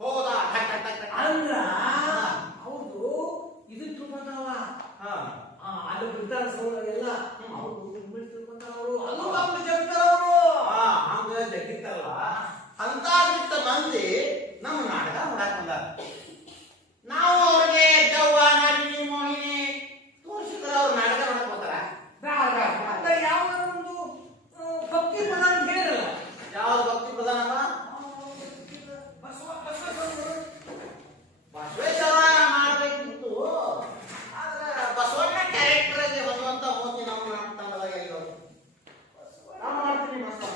ಹೋದ ಅಂದ್ರ ಹೌದು ಇದು ತಿಳ್ಕೊಂತಾವ ಅದು ಬಿಡ್ತಾರ ಎಲ್ಲ ತಿಳ್ಕೊಂತಾರ ಅದು ನಮ್ದು ಜಗ್ತಾರ ಹಂಗ ಜಗ್ಗಿತ್ತಲ್ಲ ಅಂತ ಬಿಟ್ಟ ಮಂದಿ ನಮ್ಮ ನಾಟಕ ನೋಡಕ್ ಬಂದಾರ. ನಾವು ಅವ್ರಿಗೆ ದೆವ್ವ ನಾಟಿ ಮೋಹಿನಿ ತೋರಿಸಿದ್ರ ಅವ್ರ ನಾಟಕ ನೋಡಕ್ ಹೋಗ್ತಾರ. ಯಾವ್ದಾರ ಒಂದು ಭಕ್ತಿ ಪ್ರಧಾನ ಅಂತ ಹೇಳಿರಲ್ಲ, ಯಾವ್ದು ಭಕ್ತಿ ಪ್ರಧಾನ ಬಸವೇಶ್ವರ ಮಾಡ್ಬೇಕಿತ್ತು. ಆದ್ರೆ ಬಸವಣ್ಣ ಕ್ಯಾರೆಕ್ಟರ್ ಬಂದಂತ ಮೋದಿ ನಮ್ಮ ತಂಡದಾಗ ಎಲ್ಲೋ ನಾವು ಮಾಡ್ತೀವಿ ಮಸ್ತ್.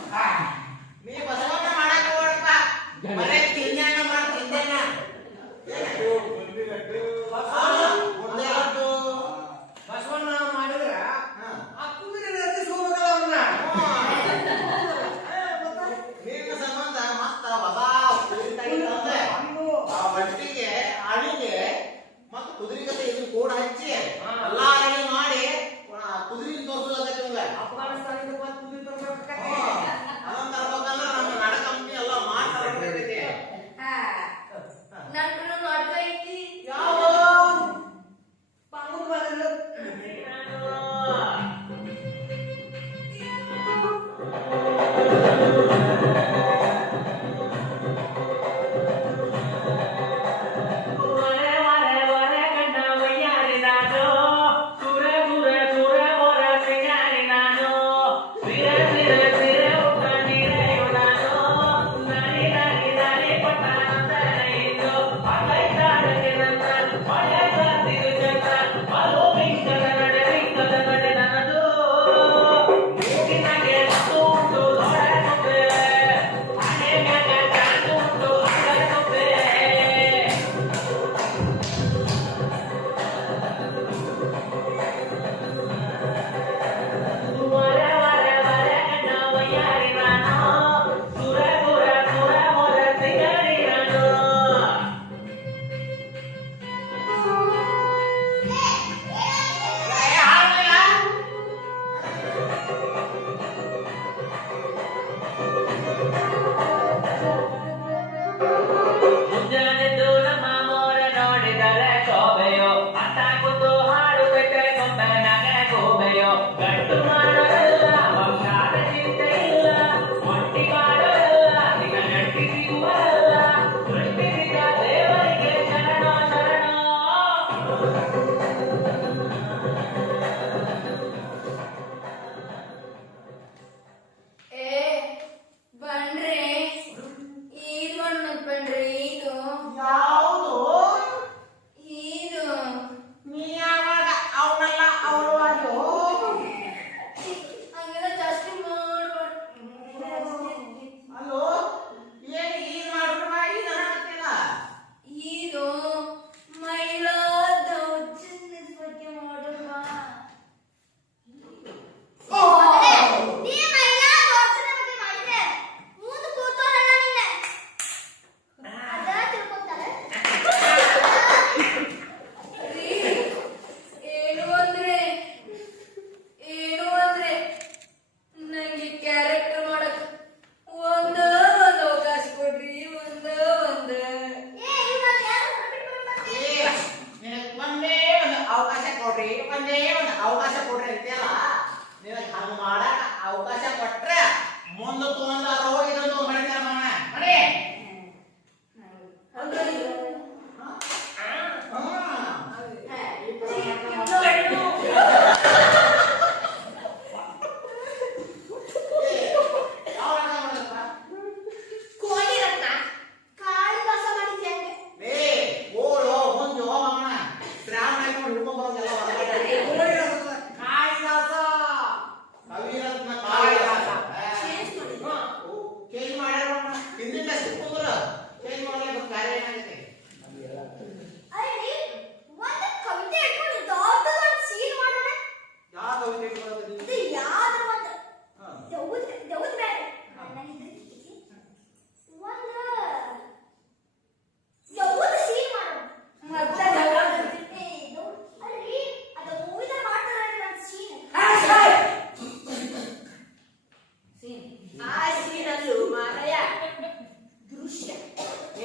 ನೀ ಬಸವಣ್ಣ ಮಾಡಕ್ ಹೋಗ್ಬೇಕ, ಬರೇ ತಿಂಜಾನ ಮಾಡಿ ತಿಂಜಾನ ಬಸವಣ್ಣ ಮಾಡಿದ್ರ ಆ ಕುದುರೆ ರಚಿಸ್ಕೋಬೇಕಲ್ಲ ಅವ್ರನ್ನ. ನೀರಿನ ಸಂಬಂಧ ಮತ್ತ ಹೊಸ ಆ ಬಟ್ಟಿಗೆ ಅಣಿಗೆ ಮತ್ತು ಕುದುರೆ ಕತೆ ಇದನ್ನ ಕೂಡ ಹಚ್ಚಿ ಎಲ್ಲಾ ಅಡಿಗೆ ಮಾಡಿ ಕುದುರೆ ತೋರಿಸೋದಕ್ಕೆ ಅಫ್ಘಾನಿಸ್ತಾನದಿಂದ ಬಂದು ಕುದುರೆ ತರ್ಬೇಕು. ಅದನ್ನ ತರ್ಬೇಕಂದ್ರೆ ನಮ್ಮ ನಾಟಕ ಕಂಪ್ನಿ ಎಲ್ಲ ಮಾಡ್ತಾರೆ. ನಾಟಕ ಐತಿ ಯಾವ ಪಾಂಗುದ್ ಮಾಡಿದ್ರು ಅವಕಾಶ ಕೊಡ್ರಿ ಅಂತೆಲ್ಲ ನಿನಗೆ ಹಂಗ ಮಾಡಕ್ ಅವಕಾಶ ಕೊಟ್ರೆ ಮುಂದೆ ತಗೊಂಡಾರೋ ಇದನ್ನು ಮಾಡಿದಾರ ಮಾಡಿ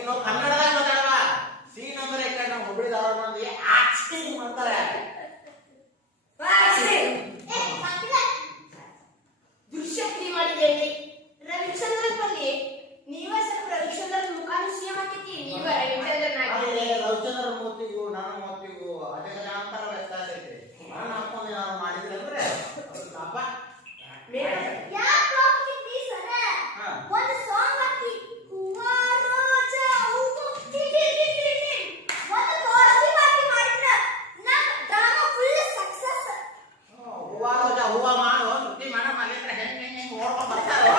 ನೀನು ಕನ್ನಡದಾಗ ಮಾತಾಡವ. ಸೀನ್ ಅಂದ್ರೆ ಈ ಕಡೆ ನಾವು ಹುಬ್ಳಿ ಧಾರವಾಡ ಮಂದಿ ಆಕ್ಟಿಂಗ್ ಮಾಡ್ತಾರೆ. ದುಶ್ಶಕ್ತಿ ಮಾಡಿದ್ದೇನೆ ರವಿಚಂದ್ರನ್ ಬಲ್ಲಿ ನೀವ ಸ್ವಲ್ಪ ರವಿಚಂದ್ರನ್ ಮುಖಾನು ಸಿಎಂ ಹಾಕಿತಿ ನೀವ ರವಿಚಂದ್ರನ್ ಅದೇ ರವಿಚಂದ್ರ ಮೂರ್ತಿಗೂ ನನ್ನ ಮೂರ್ತಿಗೂ ಅಜಗಜಾಂತರ ವ್ಯತ್ಯಾಸ ಐತಿ. ನಾನು ಹಾಕೊಂಡು ನಾನು ಮಾಡಿದ್ರೆ ಅಂದ್ರೆ ಅದು ಲಾಭ. ಯಾಕೆ ಹೋಗ್ತಿದ್ದಿ ಸರ ಹಾ. ಒಂದು ಸಾಂಗ್ ಹಾಕಿ ಹೂವಾ ರೋಜಾ ಹೂವು ಟಿಟಿಟಿಟಿಟಿ ಒಂದು ಕಾಸ್ಟ್ಯೂಮ್ ಹಾಕಿ ಮಾಡಿದ್ರ ನಮ್ಮ ಡ್ರಾಮಾ ಫುಲ್ ಸಕ್ಸಸ್. ಹೂವ ಮಾಡು ಸುದ್ದಿ ಮಾಡ ಮಲ್ಲಿಂದ್ರ ಹೆಂಗ್ ಓಡ್ಕೊಂಡ್ ಬರ್ತಾರೋ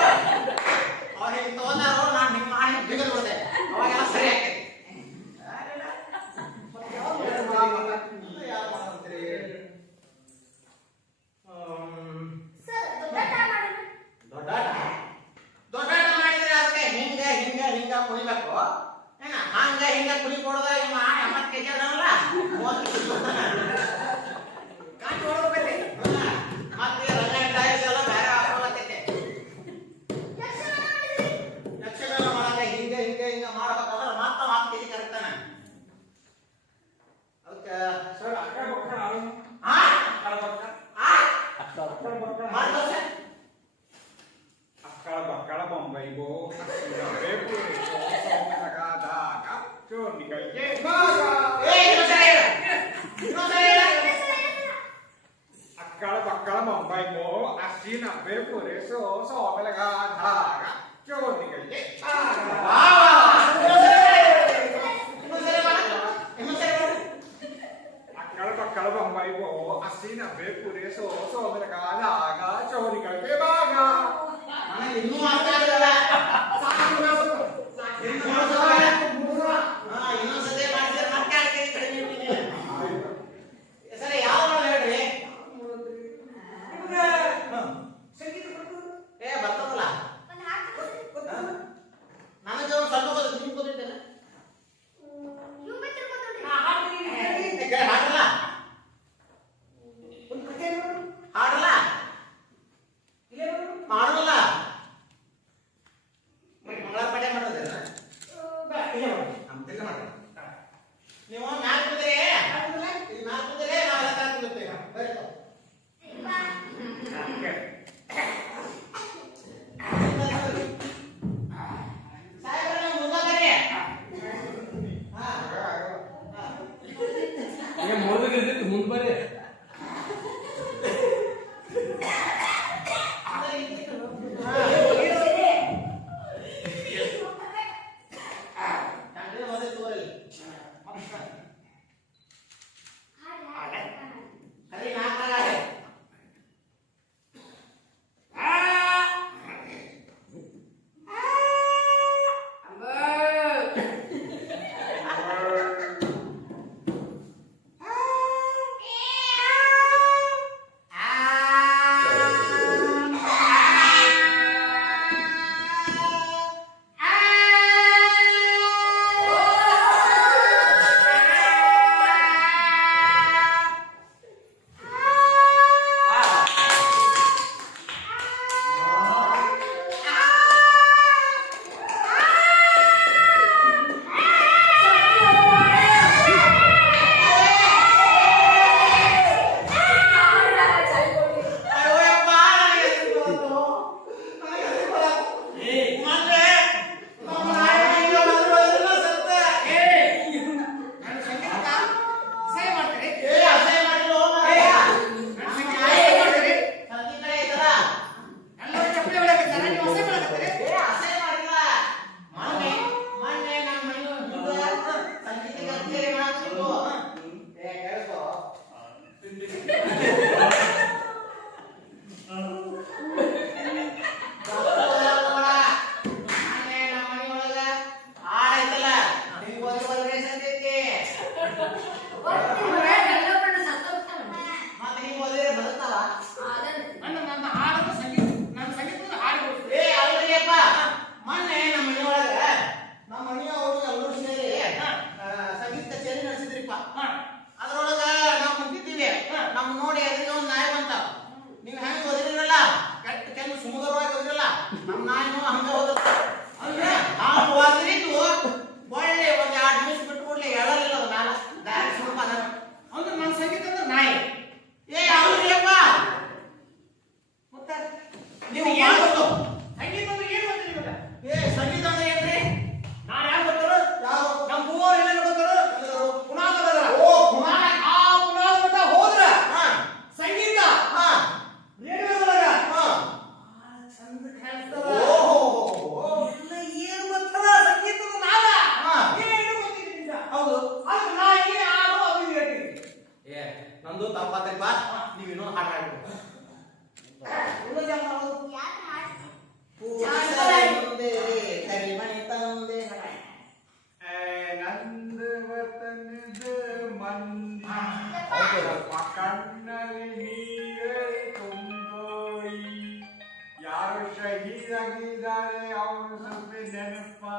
ಅವ್ರು ಹಿಂಗ್ ತಗೊಂಡಾರೋ ನಾನು ಹಿಂಗ್ ಮಾಡಿ ಬಿಗದ್ ಬಿಡ್ತೆ. ಅವಾಗೆಲ್ಲ ಸರಿ ಆಗ್ತೈತಿ. ಸರ್ ದೊಡ್ಡ ಮಾಡಿನ ದೊಡ್ಡ ಮಾಡಿದ್ರೆ ಅದಕ್ಕೆ ಹಿಂಗ ಹಿಂಗ ಹಿಂಗ ಕುಣಿಬೇಕು. ಏನ ಹಂಗ ಹಿಂಗ ಕುಣಿ ಕೊಡದ ಇವ 80 ಕೆಜಿ ಅದಲ್ಲ 30 ಕೆಜಿ ಕಾಂಟ್ ಹೊಡ್ಬೇಕೈತಿ. ಮತ್ತೆ ರಂಗ ಟೈರ್ಸ್ ಎಲ್ಲ ಬೇರೆ ಹಾಕೋಲತ್ತೈತೆ. ಯಕ್ಷಗಾನ ಮಾಡಾಕ ಹಿಂಗ ಹಿಂಗ ಹಿಂಗ ಮಾಡ್ಬೇಕಾದ್ರೆ ಮತ್ತೆ 10 ಕೆಜಿ ಕರೆಕ್ತಾನ. ಅದಕ್ಕೆ ಸರ್ ಅಕ್ಕ ಬಕ್ಕ ಆಳು ಆ ಅಕ್ಕಳ ಬಕ್ಕ ಆ ಮಾಡ್ತಾರೆ. ಅಕ್ಕಳ ಬಕ್ಕಳ ಬೊಂಬೈಗೋ ಬೇಕು ಚೋರ್ನಿಗಳಿಗೆ ಅಕ್ಕಳ ಬಕ್ಕಳ ಬೊಂಬೈಗೋ ಅಷ್ಟಿನ ಬೇಕು ರೇಸೋ ಸೋಮಲಗಾದಾಗ ಚೋರ್ನಿಗಳಿಗೆ ಅಕ್ಕಳ ಬಕ್ಕಳ ಬೊಂಬೈಗೋ ಅಷ್ಟಿನ ಬೇಕು ರೇಸೋ ಸೋಮಲಗಾದಾಗ ಚೋರಿಗಳಿಗೆ ಭಾಗ ನನಗೆ ಇನ್ನೂ ಅರ್ಥ ಆಗಿಲ್ಲ. ಇನ್ನೊಂದ್ಸತಿ ಮಾಡಿದ್ರೆ ಮತ್ತೆ ಆಗ್ತೈತಿ ಕಡಿಮೆ ಇರ್ತೀನಿ. ಸರಿ ಯಾವ ಹೇಳ್ರಿ. ಸಂಗೀತ ಬರ್ತದೆ. ಏ ಬರ್ತದಲ್ಲ ಒಂದು ಹಾಕಿ ನನಗೆ ಒಂದು ಸ್ವಲ್ಪ ಗೊತ್ತು. ನಿಮ್ಗೆ ಗೊತ್ತಿದ್ದೇನೆ ನೀವು ಬಿಟ್ಟಿರ್ಬೋದು ನಾ ಹಾಡ್ತೀನಿ ಹೇಳಿ. ಹಾಡಲ್ಲ ಒಂದು ಕಥೆ ನೋಡು. ಹಾಡಲ್ಲ ಇಲ್ಲೇ ನೋಡು. ಮಾಡಲ್ಲ ಮಂಗಳಾರ ಪಡ್ಯ ಮಾಡೋದಿಲ್ಲ. ಬಾ, ಇಲ್ಲೇ ನೋಡು. ನಮ್ದೆಲ್ಲ ಮಾಡೋದು. ನೀವು ಮ್ಯಾಲ್ ಕುಂದ್ರಿ ಇಲ್ಲಿ ಮ್ಯಾಲ್ ಕುಂದ್ರಿ ನಾವೆಲ್ಲ ತಾ ಕುಂದಿರ್ತೀವಿ. ಬರೀ ಸಾಹೇಬ್ರೆ ನೀವು ಮುಂದೆ ಬರ್ರಿ. ಹಾ ಮುಂದೆ ಬರ್ರಿ. ಕಂಡ್ರೆ ಮೊದಲು ತೋರಿ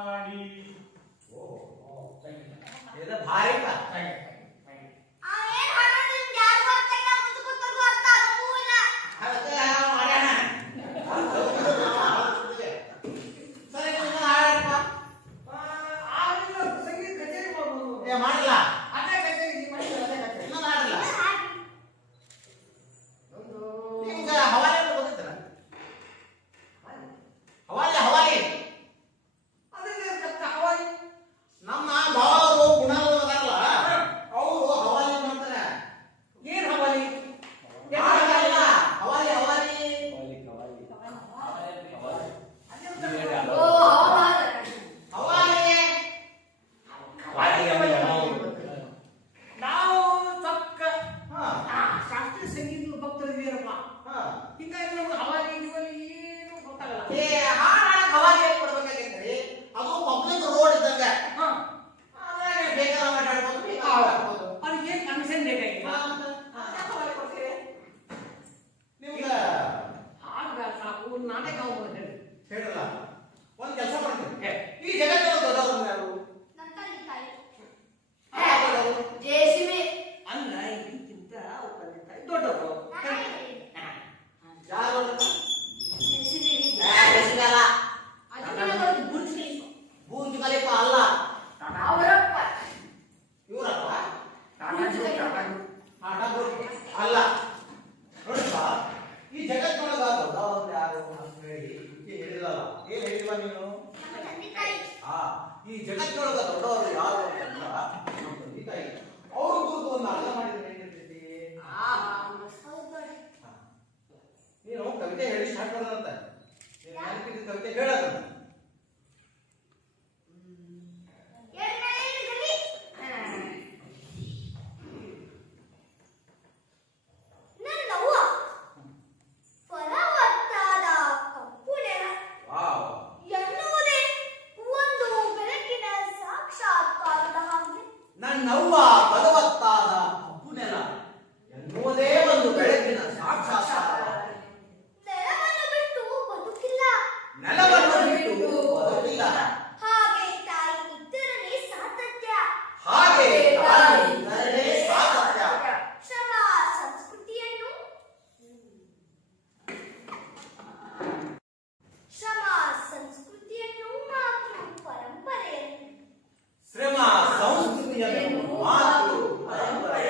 ಮಾಡಿ ಇದು ಭಾರಿ ಬಾ. ಆ ಏನ್ ಹಾಡೋದು ನಿಮ್ಗೆ ಯಾರು ಗೊತ್ತಾಗಿಲ್ಲ, ಮುಂದಕ್ಕೊಂದು ಅರ್ಥ ಆಗೂ ಇಲ್ಲ. ಅದಕ್ಕೆ ಮಾಡೋಣ. ಸರಿ, ನೀವು ಹಾಡಪ್ಪ. ಸಂಗೀತ ಕಚೇರಿ ಮಾಡ್ಬೋದು. ಏ, ಮಾಡಲ್ಲ. ಅದೇ ಕಚೇರಿ ನೀವು ಮಾಡಿದ್ರೆ ಅದೇ ಕಚೇರಿ. ಇನ್ನೊಂದು ಹಾಡಲ್ಲ. ಹಾಗೆ. ನಿಮ್ಗೆ ಹವಾಲಿ ಅಂತ ಗೊತ್ತಿತ್ತಲ್ಲ? ಹವಾಲಿ. ಅದೇ ಹವಾಲಿ. ನಮ್ಮ ಭಾವರು ಗುಣಗಳು ಅದಾರಲ್ಲ, ಅವರು ಹವಾಲಿ ಮಾಡ್ತಾರೆ. ಏನ್ ಹವಾಲಿ? ಮಾಡಲ್ಲ. ಹವಾಲಿ. ಓ ಹೌದಾ. ಹವಾಲಿ. ನಾವು ಚೊಕ್ಕ ಹಾ. ಶಾಸ್ತ್ರೀಯ ಸಂಗೀತ ಭಕ್ತರಿದ್ದೀರಪ್ಪ. ಹಾ. ಹಿಂಗಾಗಿ ನಮ್ಗೆ ಹವಾಲಿ ಗಿವಾಲಿ ಏನು ಗೊತ್ತಾಗಲ್ಲ. ಏ, ಹಾಡಾಡಕ್ ಹವಾಲಿ ಹೇಗೆ ಕೊಡ್ಬೇಕಾಗೈತ್ರಿ? ಅದು ಪಬ್ಲಿಕ್ ರೋಡ್ ಇದ್ದಂಗ. ಹಾ. ಅದ್ರಾಗ ಬೇಕಾದ ಮಾತಾಡ್ಬೋದು, ಬೇಕಾದ ಮಾತಾಡ್ಬೋದು. ಅವ್ರಿಗೆ ಏನ್ ಕಮಿಷನ್ ಬೇಕಾಗಿಲ್ಲ. ಯಾಕೆ ಹವಾಲಿ ಕೊಡ್ತೀರಿ? ನಿಮ್ಗೆ ಹಾಡು ಬೇಡ ಸಾಕು, ನಾಟಕ ಹೋಗ್ಬೋದು ಹೇಳಿ. ಹೇಳಿಲ್ಲ. ಒಂದ್ ಕೆಲಸ ಮಾಡ್ತೀನಿ. ಏ, ಈ ಜಗತ್ತಲ್ಲಿ ದೊಡ್ಡವರು ಯಾರು? ನನ್ನ ತಂದೆ ತಾಯಿ. ಯಾರು ದೊಡ್ಡವರು? ಜೇಸಿಬಿ. ಅಲ್ಲ ಇದಕ್ಕಿಂತ ಅವ್ರ ತಂದೆ ತಾಯಿ ದೊಡ್ಡವರು. ಯಾರು ದೊಡ್ಡವರು? ಜೇಸಿಬಿ. ಸಿಗಲ್ಲ. ಅದಕ್ಕೆ ಬುರ್ಜಿ. ಬೂಜ್ ಖಲೀಫಾ ಅಲ್ಲ. ಅವರಪ್ಪ. ಇವರಪ್ಪ ಟಾಟಾ ಅಲ್ಲ. ನೋಡಪ್ಪ, ಈ ಜಗತ್ತಿನೊಳಗ ದೊಡ್ಡವರು ಯಾರು ಅಂತ ಹೇಳಿ ಹೇಳಿಲ್ಲಲ್ಲ. ಏನ್ ಹೇಳಿಲ್ವಾ ನೀನು? ನಮ್ಮ ತಂದೆ ತಾಯಿ. ಈ ಜಗತ್ತಿನೊಳಗ ದೊಡ್ಡವರು ಯಾರು ಅಂತ ನಮ್ಮ ತಂದೆ ತಾಯಿ. ಅವ್ರ ಕುರಿತು ಒಂದು ಅರ್ಥ ಮಾಡಿದ್ರೆ ಏನಿರ್ತೈತಿ? ಹೌದು ನೋಡಿ. ನೀನು ಕವಿತೆ ಹೇಳಿ ಸ್ಟಾರ್ಟ್ ಮಾಡೋದಂತ. ಕವಿತೆ ಹೇಳೋದು. ನನ್ನವ್ವ ಫಲವತ್ತಾದ ಕಪ್ಪು ನೆಲ ವಾವ್. ಎನ್ನುವುದೇ ಒಂದು ಬೆಳಕಿನ ಸಾಕ್ಷಾತ್ಕಾರದ ಹಾಗೆ. ನನ್ನವ್ವ ಫಲವತ್ತಾದ ಕಪ್ಪು ನೆಲ ಎನ್ನುವುದೇ ಒಂದು ಬೆಳಕಿನ ಸಾಕ್ಷಾತ್ಕಾರ. ನೆಲವನ್ನು ಬಿಟ್ಟು ಬದುಕಿಲ್ಲ. ನೆಲವನ್ನು ಬಿಟ್ಟು ಬದುಕಿಲ್ಲ. ಹಾಗೆ ತಾಯಿ ಇದ್ದರನೇ ಸಾತತ್ಯ. ಹಾಗೆ ತಾಯಿ ಇದ್ದರನೇ ಸಾತತ್ಯ. ಶ್ರಮ ಸಂಸ್ಕೃತಿಯನ್ನು ಮಾತೃ ಪರಂಪರೆಯನ್ನು ಶ್ರಮ ಸಂಸ್ಕೃತಿಯನ್ನು ಮಾತು ಪರಂಪರೆ.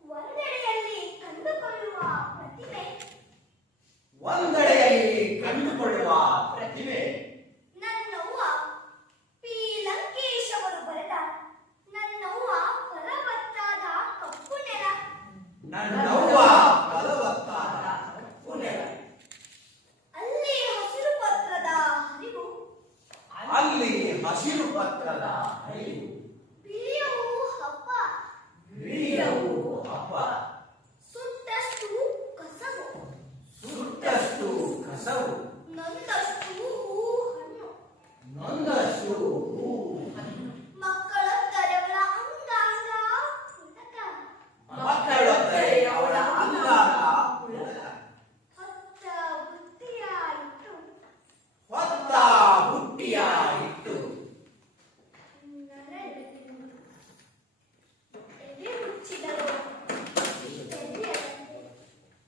ಒಂದೆಡೆಯಲ್ಲಿ ಕಂಡುಕೊಳ್ಳುವ ಪ್ರತಿಭೆ. ಒಂದೆಡೆಯಲ್ಲಿ ಕಂಡುಕೊಳ್ಳುವ ಪ್ರತಿಭೆ. ನನ್ನವ್ವ ಪಿ ಲಂಕೇಶ್ ಅವರು ಬರೆದ ನನ್ನವ್ವ ಫಲವತ್ತಾದ ಕಪ್ಪು ನೆಲ. ನನ್ನವ್ವ ಫಲವತ್ತಾದ ಕಪ್ಪು ನೆಲ. ಅಲ್ಲಿ ಹಸಿರು ಪತ್ರದ ಹರಿವು. ಅಲ್ಲಿ ಹಸಿರು ಪತ್ರದ ಹರಿವು. ಬಿಳಿಯವು ಹಬ್ಬ. ಬಿಳಿಯವು ಹಬ್ಬ. ಸುಟ್ಟಷ್ಟು ಕಸವು. ಸುಟ್ಟಷ್ಟು ಕಸವು. ನೊಂದಷ್ಟು ಹೂ ಹಣ್ಣು. ನೊಂದಷ್ಟು ಹೂ. ಮಕ್ಕಳೊತ್ತರವಳ ಅಂಗಾಂಗ ಪುಟಕ. ಮಕ್ಕಳೊತ್ತರೆ ಅವಳ ಅಂಗಾಂಗ ಪುಳಕ. ಹೊತ್ತ ಬುತ್ತಿಯಾಯಿತು. ಹೊತ್ತ ಬುಟ್ಟಿಯ ಇಟ್ಟು. ಎದೆ ಮುಚ್ಚಿದರು.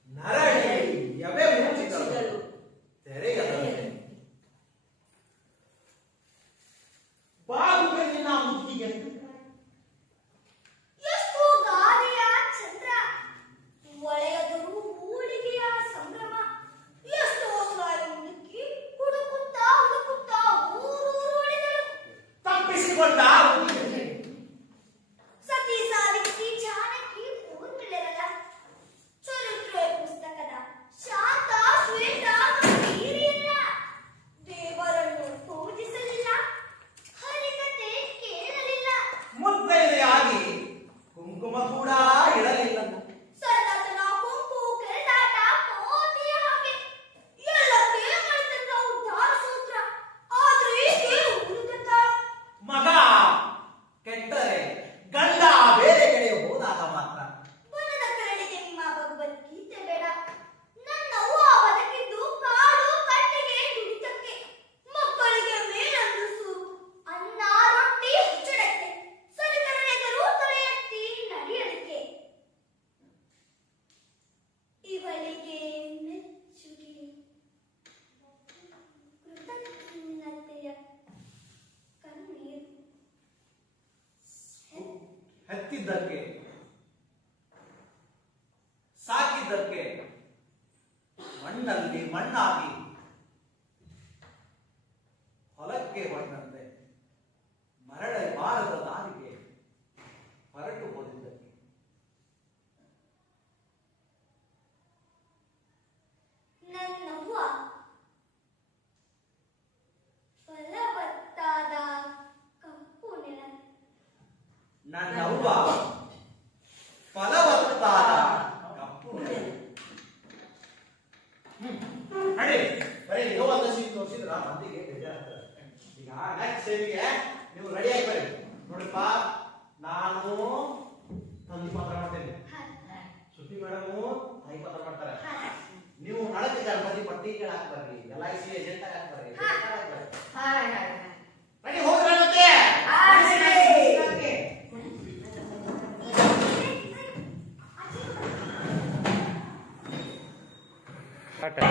ನರಳಿ ಎವೆ ಮುಚ್ಚಿದರು ತೆರೆಯದಂತೆ. ಬಾಗುಬೆನ್ನಿನ ಮುತ್ತಿಗೆ ಎಷ್ಟು ಗಾಳಿಯ ಚಂದ್ರ. ಒಳೆಯದರು ಊಳಿಗೆಯ ಸಂಭ್ರಮ. ಎಷ್ಟೋ ಸಾರಿ ಹುಡುಕಿ ಹುಡುಕುತ್ತಾ ಊರೂರು ಒಡೆದರು. ತಪ್ಪಿಸಿಕೊಂಡ ಮುತ್ತಿಗೆ. ಸತಿ ಸಾವಿತ್ರಿ ಜಾನಕಿ ಊರ್ಮಿಳೆರಲ್ಲ. ಚರಿತ್ರೆ ಪುಸ್ತಕದ ಶಾಂತ ಶ್ವೇತ ಹಿರಿಯಲ್ಲ. ದೇವರನ್ನು ಪೂಜಿಸಲಿಲ್ಲ. ಹರಿಕತೆ ಕೇಳಲಿಲ್ಲ. ಮುತ್ತೈದೆಯಾಗಿ ಕುಂಕುಮ ಕೂಡ ಇಡಲಿಲ್ಲ. ಸಣ್ಣತನ ಕೊಂಕು ಕೆರಟಾಟ ಕೋತಿಯ ಹಾಗೆ. ಎಲ್ಲಕ್ಕೆ ಮಳೆತಂದ ಉದ್ಧಾರ ಸೂತ್ರ. ಆದ್ರೆ ಈಕೆ ಉಳಿದಿದ್ದಾಳೆ. ಮಗ ಹೆತ್ತಿದ್ದಕ್ಕೆ ಸಾಕಿದ್ದಕ್ಕೆ ಮಣ್ಣಲ್ಲಿ ಮಣ್ಣಾಗಿ ಹೊಲಕ್ಕೆ ಹೊರಟಂತೆ ಮರಳ ಬಾರದ ದಾರಿಗೆ ಹೊರಟು ಹೋದಿದ್ದಕ್ಕೆ ನನ್ನವ್ವ ಫಲವತ್ತಾದ ಕಪ್ಪು ನೆಲ ನನ್ನವ್ವ ಫಲವತ್ತಾದ ಕಪ್ಪು ನೆಲ. ನಡಿ ಬರೀ ನೀವು ಒಂದು ಸೀಟ್ ತೋರಿಸಿದ್ರ ಮಂದಿಗೆ ಬೇಜಾರಾಗ್ತದೆ. ಈಗ ನೆಕ್ಸ್ಟ್ ಸೇವಿಗೆ ನೀವು ರೆಡಿ ಆಗಿ ಬರ್ರಿ. ನೋಡಪ್ಪ, ನಾನು ತಂದಿ ಪಾತ್ರ ಮಾಡ್ತೇನೆ, ಸುದ್ದಿ ಮೇಡಮು ತಾಯಿ ಪಾತ್ರ ಮಾಡ್ತಾರೆ. ನೀವು ನಡಕ್ಕೆ ಗಣಪತಿ ಪಟ್ಟಿ ಕೇಳಾಕ್ ಬರ್ರಿ, LIC ಏಜೆಂಟ್ ಆಗಕ್ ಬರ್ರಿ. ರೆಡಿ ಹೋಗ್ರಿ ಮತ್ತೆ.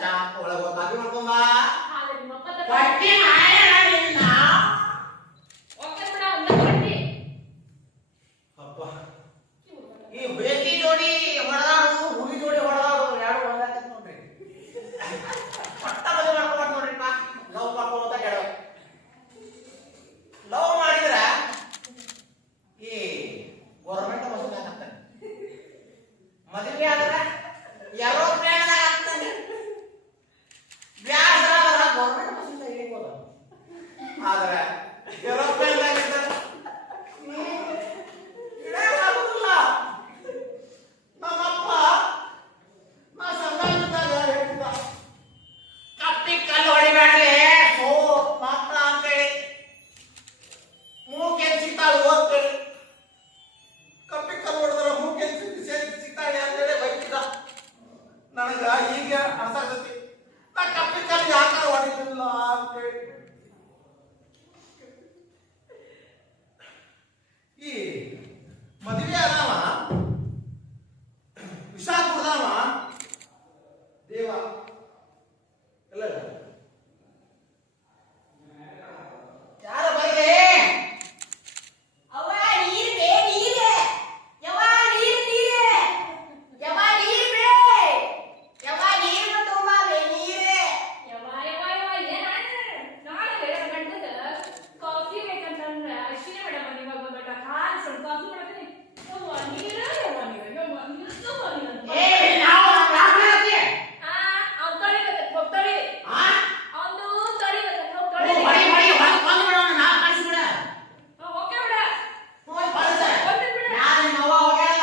ಚಾ ಒಳಗೆ ಹೋಗಿ ಕಾಫಿ ಮಾಡ್ಕೊಂಬ ಹಾಗೆ ನಿಮ್ಮ ಅಪ್ಪನ ಪಟ್ಟಿ ಮಾಡಿಲ್ಲ ಒಕ್ಕಲ್ ಬಿಡ ಒಂದ ಪಟ್ಟಿ ಅಪ್ಪ ಈ ಬೇಕಿ ಜೋಡಿ ಹೊಡೆದಾಡು ಹುಲಿ ಜೋಡಿ ಹೊಡೆದಾಡು ಎರಡು ಹೊಡೆದಾಕತ್ ನೋಡ್ರಿ ಪಟ್ಟ ಬದಿ ಮಾಡ್ಕೊಂಡ್ ನೋಡ್ರಿಪ್ಪ ಲವ್ ಮಾಡ್ಕೊಂತ ಹೇಳೋ ಲವ್ ಮಾಡಿದ್ರ ಈ ಗೌರ್ಮೆಂಟ್ ಬಸ್ ಹಾಕ್ತಾನೆ ಮದುವೆ ಆದ್ರ ಏರೋಪ್ಲೇನ್ ಹಾಕ್ತಾನೆ ಬ್ಯಾಸರ ಆದ್ರ ಗೌರ್ಮೆಂಟ್ ಬಸ್ ಇಳಿಬೋದು ಆದ್ರ ಏರೋಪ್ಲೇನ್ ಆಗಿರ್ತಾನೆ ಇಡಕ್ಕಾಗುದಿಲ್ಲ ನಮ್ಮಪ್ಪ ನಾ ಸಣ್ಣದಾಗ ಹೇಳ್ತಿದ್ದ ಕಪ್ಪಿ ಕಲ್ಲು ಹೊಡಿಬೇಡ್ರಿ ಸೋ ಮಕ್ಕಳ ಅಂತೇಳಿ ಮೂಕೆ ಸಿಗ್ತಾಳು ಓದ್ತೇಳಿ ಕಪ್ಪಿ ಕಲ್ಲು ಹೊಡೆದ್ರೆ ಮೂಕೆ ಸಿಗ್ತಾಳೆ ಅಂತೇಳಿ ಬೈತಿದ್ದ ನನಗ ಈಗ ಅರ್ಸಾಗ್ತೈತಿ ನಾ ಕಪ್ಪಿ ಕಲ್ಲು ಯಾಕಾರ ಹೊಡಿಲಿಲ್ಲ ಅಂತೇಳಿ ಈ ಮದುವೆ ಆದವ ವಿಷ ಕುಡ್ದವ ದೇವ ಇಲ್ಲ ಯಾರ ಬರಲೇ ಅವ್ವ ನೀರು ಬೇ ನೀರು ಯವ್ವ ನೀರು ನೀರು ಯವ್ವ ನೀರು ಬೇ ಯವ್ವ ನೀರು ತುಂಬಾ ಬೇ ನೀರು ಯವ್ವ ಯವ್ವ ಯವ್ವ ಏನಾಯ್ತು ನಾಳೆ ಬೇರೆ ಗಂಟದ ಕಾಫಿ ಬೇಕಂತಂದ್ರೆ ಅಶ್ವಿನಿ ಮೇಡಮ್ ಇವಾಗ ಬಂದ್ಬಿಟ್ಟ ಹಾಲು ಸ್ವಲ್ಪ ಕಾಫಿ ಮಾಡ್ತೀನಿ ಯವ್ವ ನೀರು ಯವ್ವ ನೀರು ಯವ್ವ ನೀರು ತುಂಬ ನೀರು ಏ ನಾವು ರಾಮರಾಜಿ ಅವ್ನು ತೊಳಿಬೇಕು ಹೋಗ್ತಾಳೆ ಆ ಅವನು ತೊಳಿಬೇಕು ಓ ಹೋಗ್ತಾಳೆ ಹೊಡಿ ಹೊಡಿ ಬಂದು ಬಿಡೋಣ ನಾ ಕಳಿಸ್ಬಿಡ ಓಕೆ ಬಿಡ ಹೋಗಿ ಕಳಿಸ ಹೋಗ್ತೀನಿ ಬಿಡ ನಾನು ನಿಮ್ಮ ಅವ್ವ ಹೋಗ್ಯಾಳ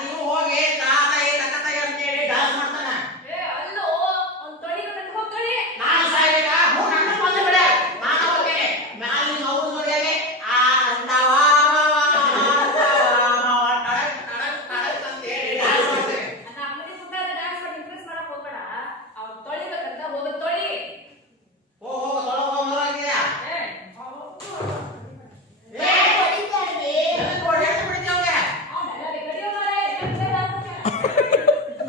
ನೀವು ಹೋಗಿ ತಾತಾಯಿ ತಕ್ಕತಾಯಿ ಅಂತೇಳಿ ಡಾನ್ಸ್ ಮಾಡ್ತಾನ ಏ ಅಲ್ಲೋ ಅವ್ನು ತೊಳಿಬೇಕು ಹೋಗ್ತಾಳೆ ನಾನು ಸಾಯ್ಬೇಕಾ ಹ್ಞೂ ನನ್ನ ಬಂದು ಬಿಡ ನಾನು ಹೋಗ್ತೇನೆ ಮ್ಯಾಲ ನಿಮ್ಮ ಅವ್ರು ನೋಡ್ಯಾಗೆ ಆ ಅಂದವ ಅಂತೇಳಿ ಡಾನ್ಸ್ ಮಾಡ್ತೇನೆ ಅದ ಅಮ್ಮನಿಗೆ ಸುತ್ತಾದ ಡ್ಯಾನ್ಸ್ ಮಾಡಿ ಇಂಪ್ರೆಸ್ ಮಾಡಕ್ ಹೋಗ್ಬೇಡ ಅವ್ನು ತೊಳಿಬೇಕಂತ ಹೋಗೋದು ತೊಳಿ ಹೋಗ ತೊಳಗೋಗಿದ್ಯಾ ಏ ಏ ಎದಕ್ಕೆ ಹೊಡಿ ಎಷ್ಟು ಬಿಡ್ತೀಯ ಅವ್ಗೆ ಅವನೆಲ್ಲ ಗಡಿಯೋ ಮಾರೇ ಎಲ್ಲ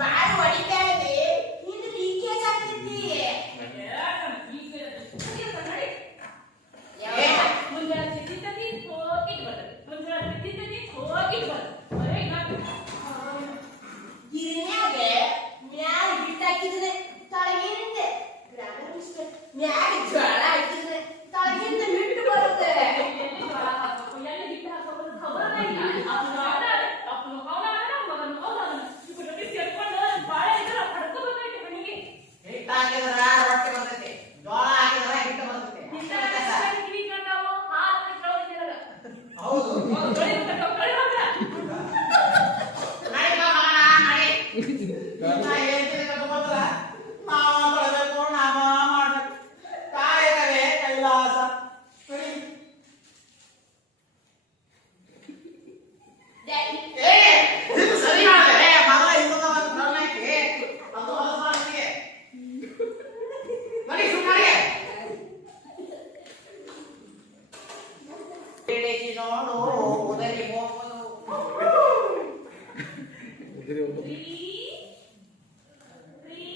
ಬಾಯಿ ಹೊಡಿತಾನೆ ಹಿಂದೆ ಲೀಕೇಜ್ ಆಗ್ತಿದ್ದಿ ಮುಂಜಾನೆ ತಿಂತದಿ ಹೋಗಿಟ್ ಬರ್ತದೆ ಮುಂಜಾನೆ ತಿಂತದಿ ಹೋಗಿಟ್ ಬರ್ತದೆ ಅರೆ ಗಿರಿನ್ಯಾಗೆ ಮ್ಯಾಲ ಬಿಟ್ಟಾಕಿದ್ರೆ ತಳಗಿನಿಂದ ಗ್ರಾಮರ್ ಮಿಸ್ಟೇಕ್ ಮ್ಯಾಲ ಜ್ವಾಳ ಹಾಕಿದ್ರೆ ತಳಗಿಂದ ಬಿಟ್ಟು ಬರುತ್ತೆ ಎಲ್ಲಿ ಬಿಟ್ಟು ಹಾಕೋದು ಖಬರ ಇಲ್ಲ ಅವನು ಮಗನು ಅವನು ಇಬ್ಬರು ಸೇರ್ಕೊಂಡು ಬಾಳೆ ಇದ್ರೆ ಪಡ್ಕೋಬೇಕಾಯ್ತು ಮನೆಗೆ ಹಿಟ್ಟು ಹಾಕಿದ್ರ ರೊಟ್ಟಿ ಬರ್ತೈತಿ ಜೋಳ ಹಾಕಿದ್ರ ಹಿಟ್ಟು ಬರ್ತೈತಿ ಕಿವಿ ಕೇಳ್ತಾವು ಹಾಲು ಕೇಳೋದಿಲ್ಲ ಹೌದು ತೊಳಿ ಹೋಗ್ರ ನಡಿ ಬಾ ಮಗನ ನಡಿ ನಾ ಹೇಳ್ತೀನಿ ಕರ್ಕೊಂಡ್ಬಂದ್ರ ನಾವ ತೊಳಬೇಕು ನಾವ ಮಾಡ್ಬೇಕು ಕಾಯಕವೇ ಕೈಲಾಸ ನಡಿ. ಡ್ಯಾಡಿ ಏ ಇದು ಸರಿ ಮಾಡಿದೆ ಮಗಳ ಇನ್ನೊಂದು ಟರ್ನ್ ಐತಿ ಅದು ಹೊಲಸ ಮಾಡ್ತೀನಿ ನಡಿ ಸುಮ್ಮನೆ ಹೇಳಿಸಿ ನೋಡು ಉದರಿ ಹೋಗೋದು ರೀ ರೀ ರೀ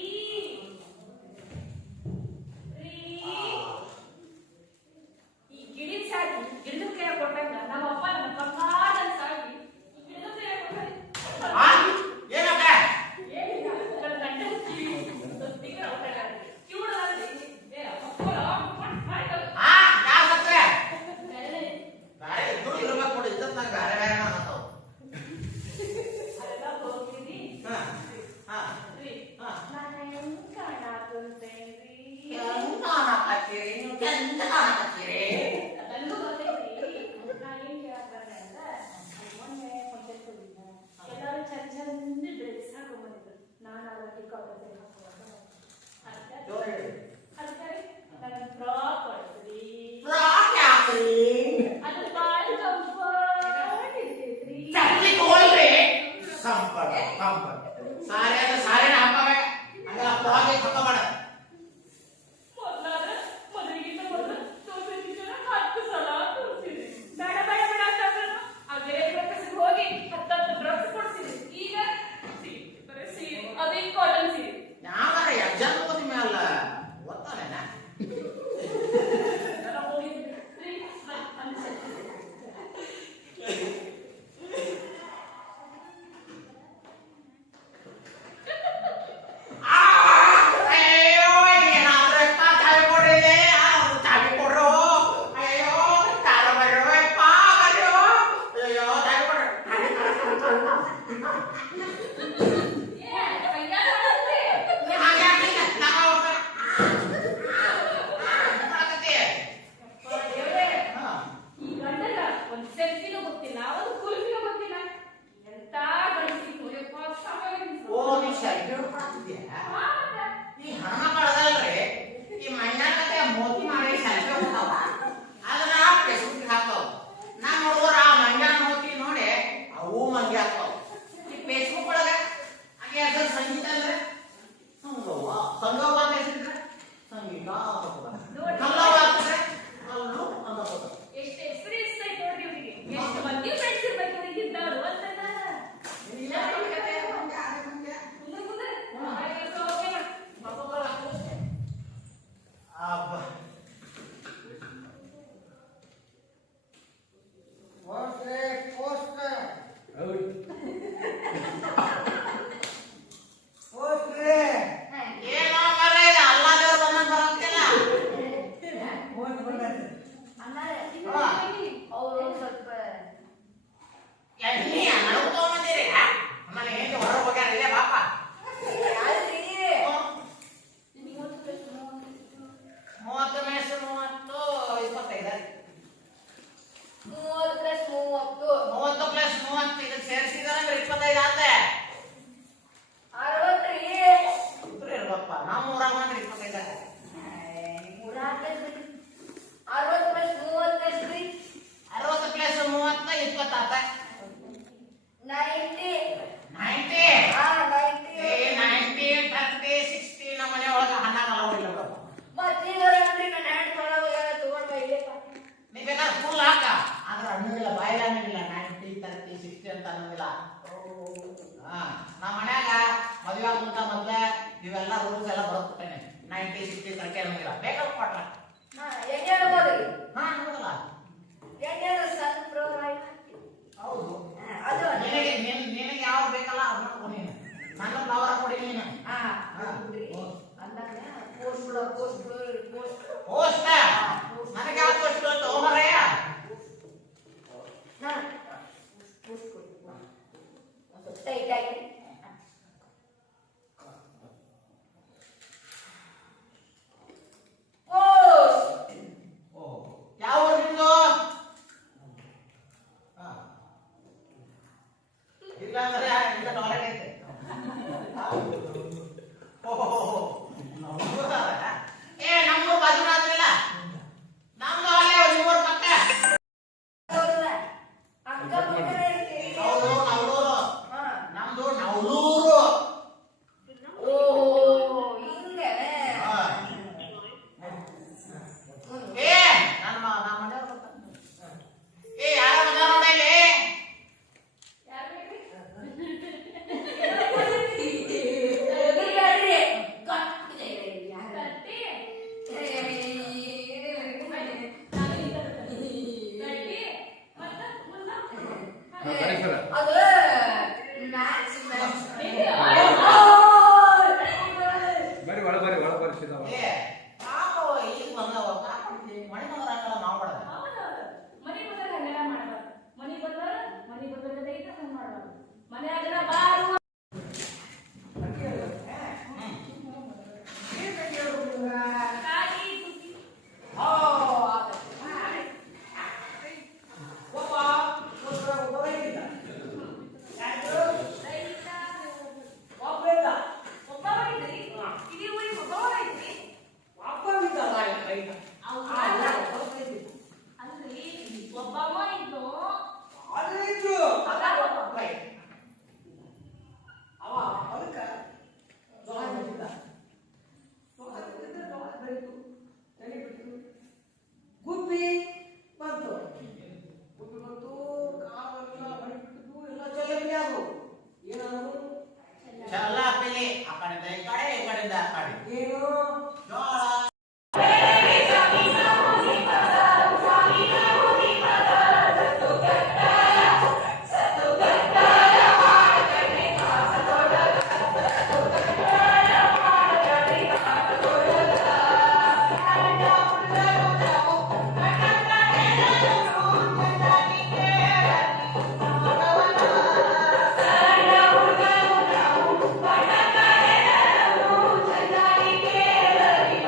ಈ ಗಿಡದ ಸಾಗಿ ಗಿಡದ ಕೈ ಕೊಟ್ಟಂಗ ನಮ್ಮ ಅಪ್ಪ ನನ್ನ ಬಂಗಾರದ ಸಾಗಿ ಈ ಗಿಡದ ಕೈ ಕೊಟ್ಟಂಗ ಆ ಏನಕ್ಕ ಏನಿಲ್ಲ ನನ್ನ ಗಂಡ ಸ್ಪೀಕರ್ ಔಟ್ ಆಗ ಕ್ಯೂಡ್ ಆಗಿದೆ ಏ ಅಪ್ಪ ಮಾಡ್ತಾರೆ ಆ ಯಾವ ಸತ್ರೆ ಬ್ಯಾರೆ ಇದ್ರು ಇರ್ಬೇಕು ನೋಡಿ ಇದ್ದತ್ ನಂಗೆ ಬ್ಯಾರೆ ಬ್ಯಾರೆ ಅನ್ನತಾವ ಅದೆಲ್ಲ ಹೋಗ್ತೀನಿ ಹಾ ಹಾ ರೀ ಹಾ ನಾನು ಹೆಂಗ್ ಕಾಣಾಕಂತೇನ್ರಿ ಹೆಂಗ್ ಕಾಣಕತ್ತೀರಿ ನೀವು ಚಂದ ಕಾಣಕತ್ತೀರಿ ಅದನ್ನು ಗೊತ್ತೈತಿ ನಾ ಏನ್ ಕೇಳಕ್ ಬಂದೆ ಅಂದ್ರೆ ಮೊನ್ನೆ ಫಂಕ್ಷನ್ ಹೋಗಿದ್ದೆ ಎಲ್ಲರೂ ಚಂದ ಚಂದ ಡ್ರೆಸ್ ಹಾಕೊಂಡ್ಬಂದಿದ್ರು ನಾನು ಅದಕ್ಕೆ ಕಾಲೇಜ್ ಜೋರ್ ಹೇಳಿ ಅದಕ್ಕೆ ನನ್ನ ಫ್ರಾಕ್ ಹೊಡ್ತೀರಿ ಫ್ರಾಕ್ ಯಾಕ್ರಿ ಅದು ಭಾಳ ಕಂಫರ್ಟ್ ಇರ್ತೈತ್ರಿ ಚಪ್ಪಲಿ ತಗೊಳ್ರಿ ಸಂಪಟ ಸಂಪಟ ಸಾರಿನ ಹಾಕಬೇಕು ಹಂಗೆಲ್ಲ ಫ್ರಾಕ್ ಹಾಕ ಮಾಡ ಮೊದ್ಲಾದ್ರೆ ಮದುವೆಗಿಂತ ಮೊದಲು ತೋರಿಸಿದ 10 ಸಲ ತೋರಿಸಿದ್ರಿ ಬೇಡ ಬೇಡ ಬೇಡ ಅಂತಂದ್ರೆ ಅದೇ ಪ್ರೊಫೆಸರ್ ಹೋಗಿ 10 ಡ್ರೆಸ್ ಕೊಡ್ಸಿದ್ರಿ ಈಗ ಬರೀ ಸೀರೆ ಅದೇ ಕಾಟನ್ ಸೀರೆ ಯಾವಾರ ಎಕ್ಸಾಮ್ ನಮ್ಮ ಊರಾಗ ಮಾತ್ರ 25. ಮುರಾಕೇಶ್ವರಿ 60 ಪ್ಲಸ್ 30 ಎಷ್ಟು ರೀ? 60 ಪ್ಲಸ್ 30 20 ಆತ. 90. 90. ಹಾ 90. ಏ 90 30 60 ನಮ್ಮ ಮನೆ ಒಳಗ ಹಣ್ಣಾಗ ಅಲೌಡಿಲ್ಲ ಬರೋ. ಮತ್ತೀಗಂದ್ರೆ ನನ್ನ ಹ್ಯಾಂಡ್ ತೊಗೊಳೋವಾಗ ತಗೊಂಡ್ ಬಾ ಇಲ್ಲೇ ಪಾಟಿ. ನೀ ಬೇಕಾದ್ರೆ ಫುಲ್ ಹಾಕ ಆದ್ರೆ ಅನ್ನೋದಿಲ್ಲ ಬಾಯಿಲ್ಲ ಅನ್ನೋದಿಲ್ಲ 90 30 60 ಅಂತ ಅನ್ನೋದಿಲ್ಲ. ಹಾ ನಮ್ಮ ಮನ್ಯಾಗ ಮದುವೆ ಮುಂತ ಮೊದ್ಲ ಇವೆಲ್ಲ ರೂಲ್ಸ್ ಎಲ್ಲ ಬರೋಕ್ಬಿಟ್ಟೇನೆ 90 60 30 ಅನ್ನೋದಿಲ್ಲ ಬೇಕಾದ್ರೆ ಕೊಟ್ರ. ಹಾ ಎಣ್ಣೆ ಅನ್ಬೋದ್ರಿ. ಹಾ ಅನ್ನೋದಿಲ್ಲ. ಎಣ್ಣೆ ಸನ್ಫ್ಲವರ್ ಆಯಿಲ್ ಹಾಕಿ. ಹೌದು ಅದು ನಿನಗೆ ಯಾವ್ದು ಬೇಕಲ್ಲ ಅದನ್ನ ಕೊಡಿ ನೀನು. ನನ್ನ ಫ್ಲವರ್ ಕೊಡಿ ನೀನು. ಹಾ ಬಿಡ್ರಿ. ಅಂದಾಗ ಪೋಸ್ಟ್ ಪೋಸ್ಟ್ ನನಗೆ ಯಾವ ಪೋಸ್ಟ್ ತಗೊಂಬರ್ರಯ್ಯ. ಹಾ ಪೋಸ್ಟ್ ಕೊಡಿ. ಸ್ವಲ್ಪ ಟೈಟ್ ಆಗಿ. ಪೋಸ್ಟ್ ಓ ಯಾವ ಊರು ನಿಮ್ದು? ಇಲ್ಲ ಅಂದ್ರೆ ಈಗ ಟಾಯ್ಲೆಟ್ ಐತೆ. ಏ ನಮ್ಮೂರು ಬಾಜುನ ಆದ್ರಿಲ್ಲ ನಮ್ದು ಅಲ್ಲೇ ನಿಮ್ಮೂರು ಪಕ್ಕ. ಅಕ್ಕ ಮಕ್ಕಳೇ ಹೌದು ನವಲೂರು. ಹಾ ನಮ್ದು ನವಲೂರು. ಓ ಹಿಂಗೆ ಹಾ. ಏ ನಮ್ಮ ಮನೆಯವ್ರು ಬರ್ತಾರೆ. ಏ ಯಾರ ಮನೆ ನೋಡಲಿ? ಅದು ಮ್ಯಾಚ್ ಬರ್ರಿ ಒಳ ಬರ್ರಿ ಸಿದ್ಧವ. ಏ ಪಾಪ ಈಗ ಬಂದವ ಪಾಪ ಮನೆ ಮಗರ ಹಾಕಲ್ಲ ನಾವು ಬಡದ. ಮನಿ ಬಂದಾಗ ಹಂಗೆಲ್ಲ ಮಾಡಬಾರ್ದು. ಮನಿ ಬಂದ ಜೊತೆ ಇದ್ದ ಹಂಗೆ ಮಾಡಬಾರ್ದು. ಮನ್ಯಾಗನ ಬಾರು ಕಾಯಿ ತುಟಿ ಒಬ್ಬ ಮಾಡಿದ್ರಿ ಇಡೀ ಊರಿಗೆ ಒಬ್ಬ ಮಾಡಿದ್ರಿ ಅಲ್ರಿ ಒಬ್ಬವ ಇದ್ದು ಗುಬ್ಬಿ ಬಂತು ಕಾಲೆಲ್ಲ ಬಡಿಬಿಟ್ಟು ಎಲ್ಲ ಚೆಲ್ಲಬಿ ಅದು ಏನದು ಚಲ್ಲ ಪಿಲಿ ಆ ಕಡೆಯಿಂದ ಈ ಕಡೆ ಈ ಕಡೆಯಿಂದ ಆ ಕಡೆ ಏನು ಜೋಳ. ಚಂದಾಗಿ ಕೇಳರಿ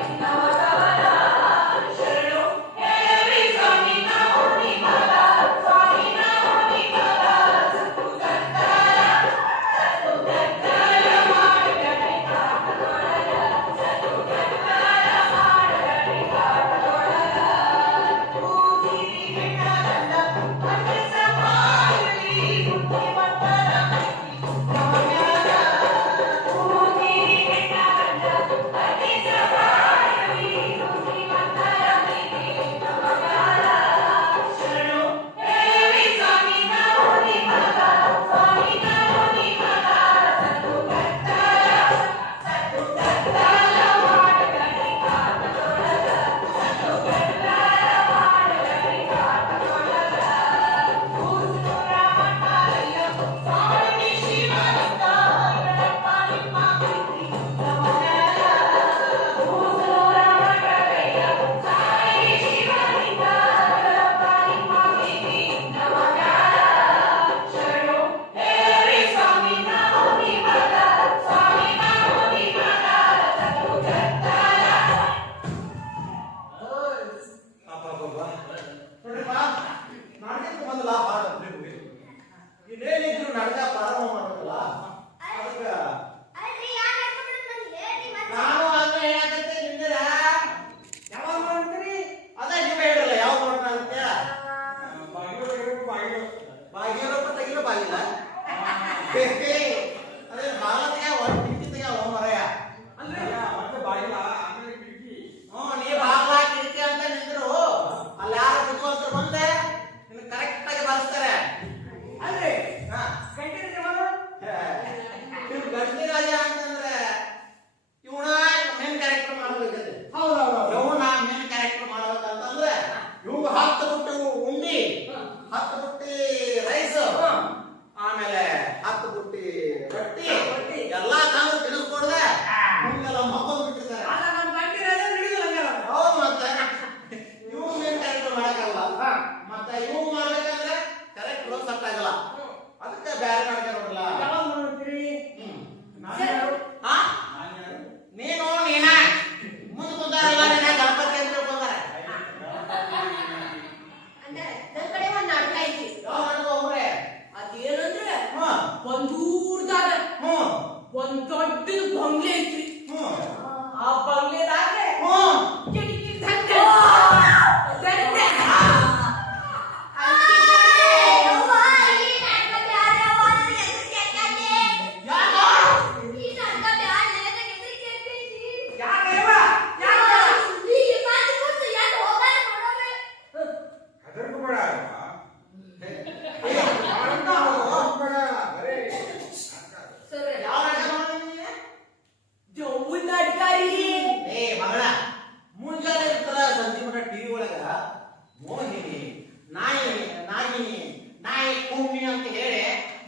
ಬಂಗ್ಲೆ ಐತ್ರಿ. ಹ್ಮ್. ಆ ಬಂಗ್ಲೆದಾಗೆ ಹ್ಮ್. ಕಿಟಕಿ ದಂಡೆ. ದಂಡೆ. ಯವ್ವ, ಈ ನಾಟಕ ಬ್ಯಾಡವ್ವ, ನನಗೆ ಹೆದ್ರಿಕೆ ಆಕ್ಕೈತಿ. ಯಾಕೋ? ಈ ನಾಟಕ ಬ್ಯಾಡ, ನನಗೆ ಹೆದ್ರಿಕೆ ಆಕ್ಕೈತಿ. ಯಾಕವ್ವ? ಯಾಕ? ಈ ಮಾತು ಗೊತ್ತು, ಎಲ್ಲಿ ಹೋಗಾರ ನೋಡೋಣ. ಹೆದರ್ಕೋಬೇಡ ಅಲ್ವಾ? ಏ, ಅಂತ ಅವ್ರು. ಹೆದರ್ಕೋಬೇಡ, ಬರೀ ಸರಿ. ಯಾವ ನಾಟಕ ಮಾಡಿದ್ರಿ ನೀನು? ಜವ್ವನ್ ನಾಟಕ ರೀ. ಏ ಮಗಳ, ಮುಂಜಾನೆ ಇರ್ತಾರ ಸಂಜೆ ಮಠ ಟಿವಿ ಒಳಗ ಮೋಹಿನಿ, ನಾಗಿನಿ, ನಾಯಿ ಕುಮ್ಮಿ ಅಂತ ಹೇಳಿ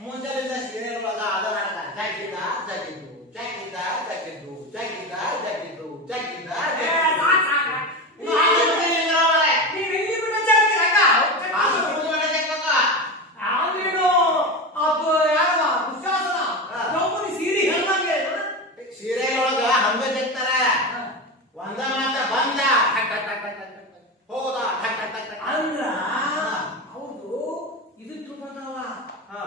ಮುಂಜಾನೆಯಿಂದ ಸೀರಿಯಲ್ ಒಳಗ ಅದ ನಾಟಕ ಜಾಗಿದ್ದ ಜಾಗಿದ್ದು ಜಾಗಿದ್ದ ಜಾಗಿದ್ದು ಜಾಗಿದ್ದ ಜಾಗಿದ್ದು ಜಾಗಿದ್ದ ಏ, ಜಾಗಿದ್ದು. ಸಾಕ್ ಸಾಕ. ಇನ್ನು ಹಾಗೆ ಇರ್ಲಿಲ್ಲ ಮಾರ್ರೆ. ನೀವ್ ಎಲ್ಲಿ ಬಿಡ ಜಾತಿ ಅಕ್ಕ? ಕಾಸು ಕೊಡು ಮಾಡಬೇಕು. ಅವನೇನು ಅದು ಯಾರವ ದುಶ್ಯಾಸನ ದ್ರೌಪದಿ ಸೀರೆ ಹೇಳ್ದಂಗೆ ಸೀರಿಯಲ್ ಒಳಗ ಹಂಗ ಜಗ್ತಾರ. ಒಂದ ಮಾತ್ರ ಬಂದ ಠಕ್ ಠಕ್ ಠಕ್ ಠಕ್ ಠಕ್ ಠಕ್. ಹೋದ ಠಕ್ ಠಕ್ ಠಕ್ ಠಕ್. ಅಂದ್ರ ಹೌದು ಇದು ತಿಳ್ಕೊಂಡವ ಹಾ.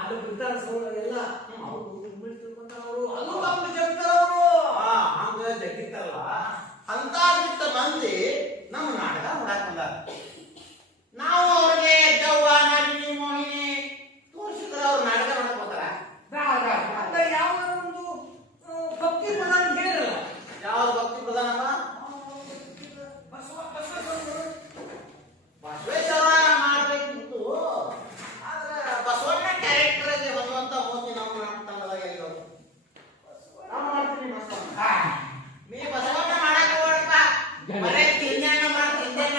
ಅದು ಬಿಡ್ತಾರ ಸೌರ ಎಲ್ಲ ಅವರು ಉಮ್ಮಿಳ್ ತಿಳ್ಕೊಂತಾರ ಅವರು ಅದು ತಮ್ಮ ಜಗ್ತಾರವರು ಆ, ಹಂಗ ಜಗ್ಗಿತ್ತಲ್ಲ ಅಂತ ಬಿಟ್ಟ ಮಂದಿ ನಮ್ಮ ನಾಟಕ ನೋಡಕ್ ಬಂದಾರ. ನಾವು ಅವ್ರಿಗೆ ದವ್ವ ನಾಗಿನಿ ಮೋಹಿನಿ ತೋರಿಸಿದ್ರ ಅವ್ರ ನಾಟಕ ನೋಡಕ್ ಹೋತಾರ. ಅಂತ ಯಾವ್ದಾರ ಒಂದು ಭಕ್ತಿ ಪ್ರಧಾನ ಹೇಳಿರಲ್ಲ ಯಾವ ಭಕ್ತಿ ಪ್ರಧಾನಪ್ಪ? ಬಸವ ಬಸವೇಶ್ವರ ಮಾಡ್ಬೇಕಿತ್ತು. ಆದ್ರೆ ಬಸವಣ್ಣ ಕ್ಯಾರೆಕ್ಟರ್ ಹೊಂದುವಂತ ಮೂರ್ತಿ ನಮ್ಮ ನಾಟಕದಾಗ ಎಲ್ಲೋ ನಾವು ಮಾಡ್ತೀವಿ ಬಸವಣ್ಣ. ನೀ ಬಸವಣ್ಣ ಮಾಡಕ್ ಹೋಗ್ಬೇಡಪ್ಪ. ಬರೇ ತಿನ್ನಣ್ಣ ಮಾಡ್ ತಿಂದಣ್ಣ.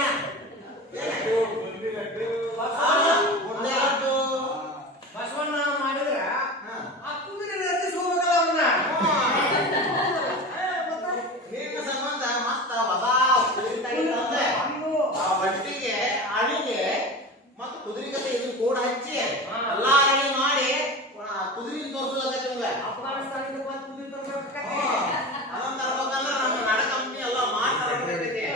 ಲಡ್ಡು, ಬುಂದಿ ಲಡ್ಡು. ಮುಂದೆ ಲಡ್ಡು. ಬಸವಣ್ಣ ಮಾಡಿದ್ರ ಹಾ. ಆ ಕುದುರೆ ರಚಿಸ್ಕೋಬೇಕಲ್ಲ ಅವನ್ನ ನೀರಿನ ಸಂಬಂಧ ಮತ್ತ ಹೊಸ ಕುದುರೆ ತಂದೆ ಆ ಬಟ್ಟಿಗೆ ಅಣಿಗೆ ಮತ್ತ ಕುದುರೆ ಕತೆ ಇದನ್ನ ಕೂಡ ಹಚ್ಚಿ ಎಲ್ಲಾ ರೆಡಿ ಮಾಡಿ ಕುದುರೆ ತೋರಿಸೋದಕ್ಕೆ ನಿಮ್ಗೆ ಅಫ್ಘಾನಿಸ್ತಾನದಿಂದ ಬಂದು ಕುದುರೆ ತರ್ಬೇಕಾಗತ್ತೆ. ಅದನ್ನ ತರ್ಬೇಕಂದ್ರೆ ನಮ್ಮ ನಾಟಕ ಕಂಪ್ನಿ ಎಲ್ಲ ಮಾಡ್ತಾರೆ.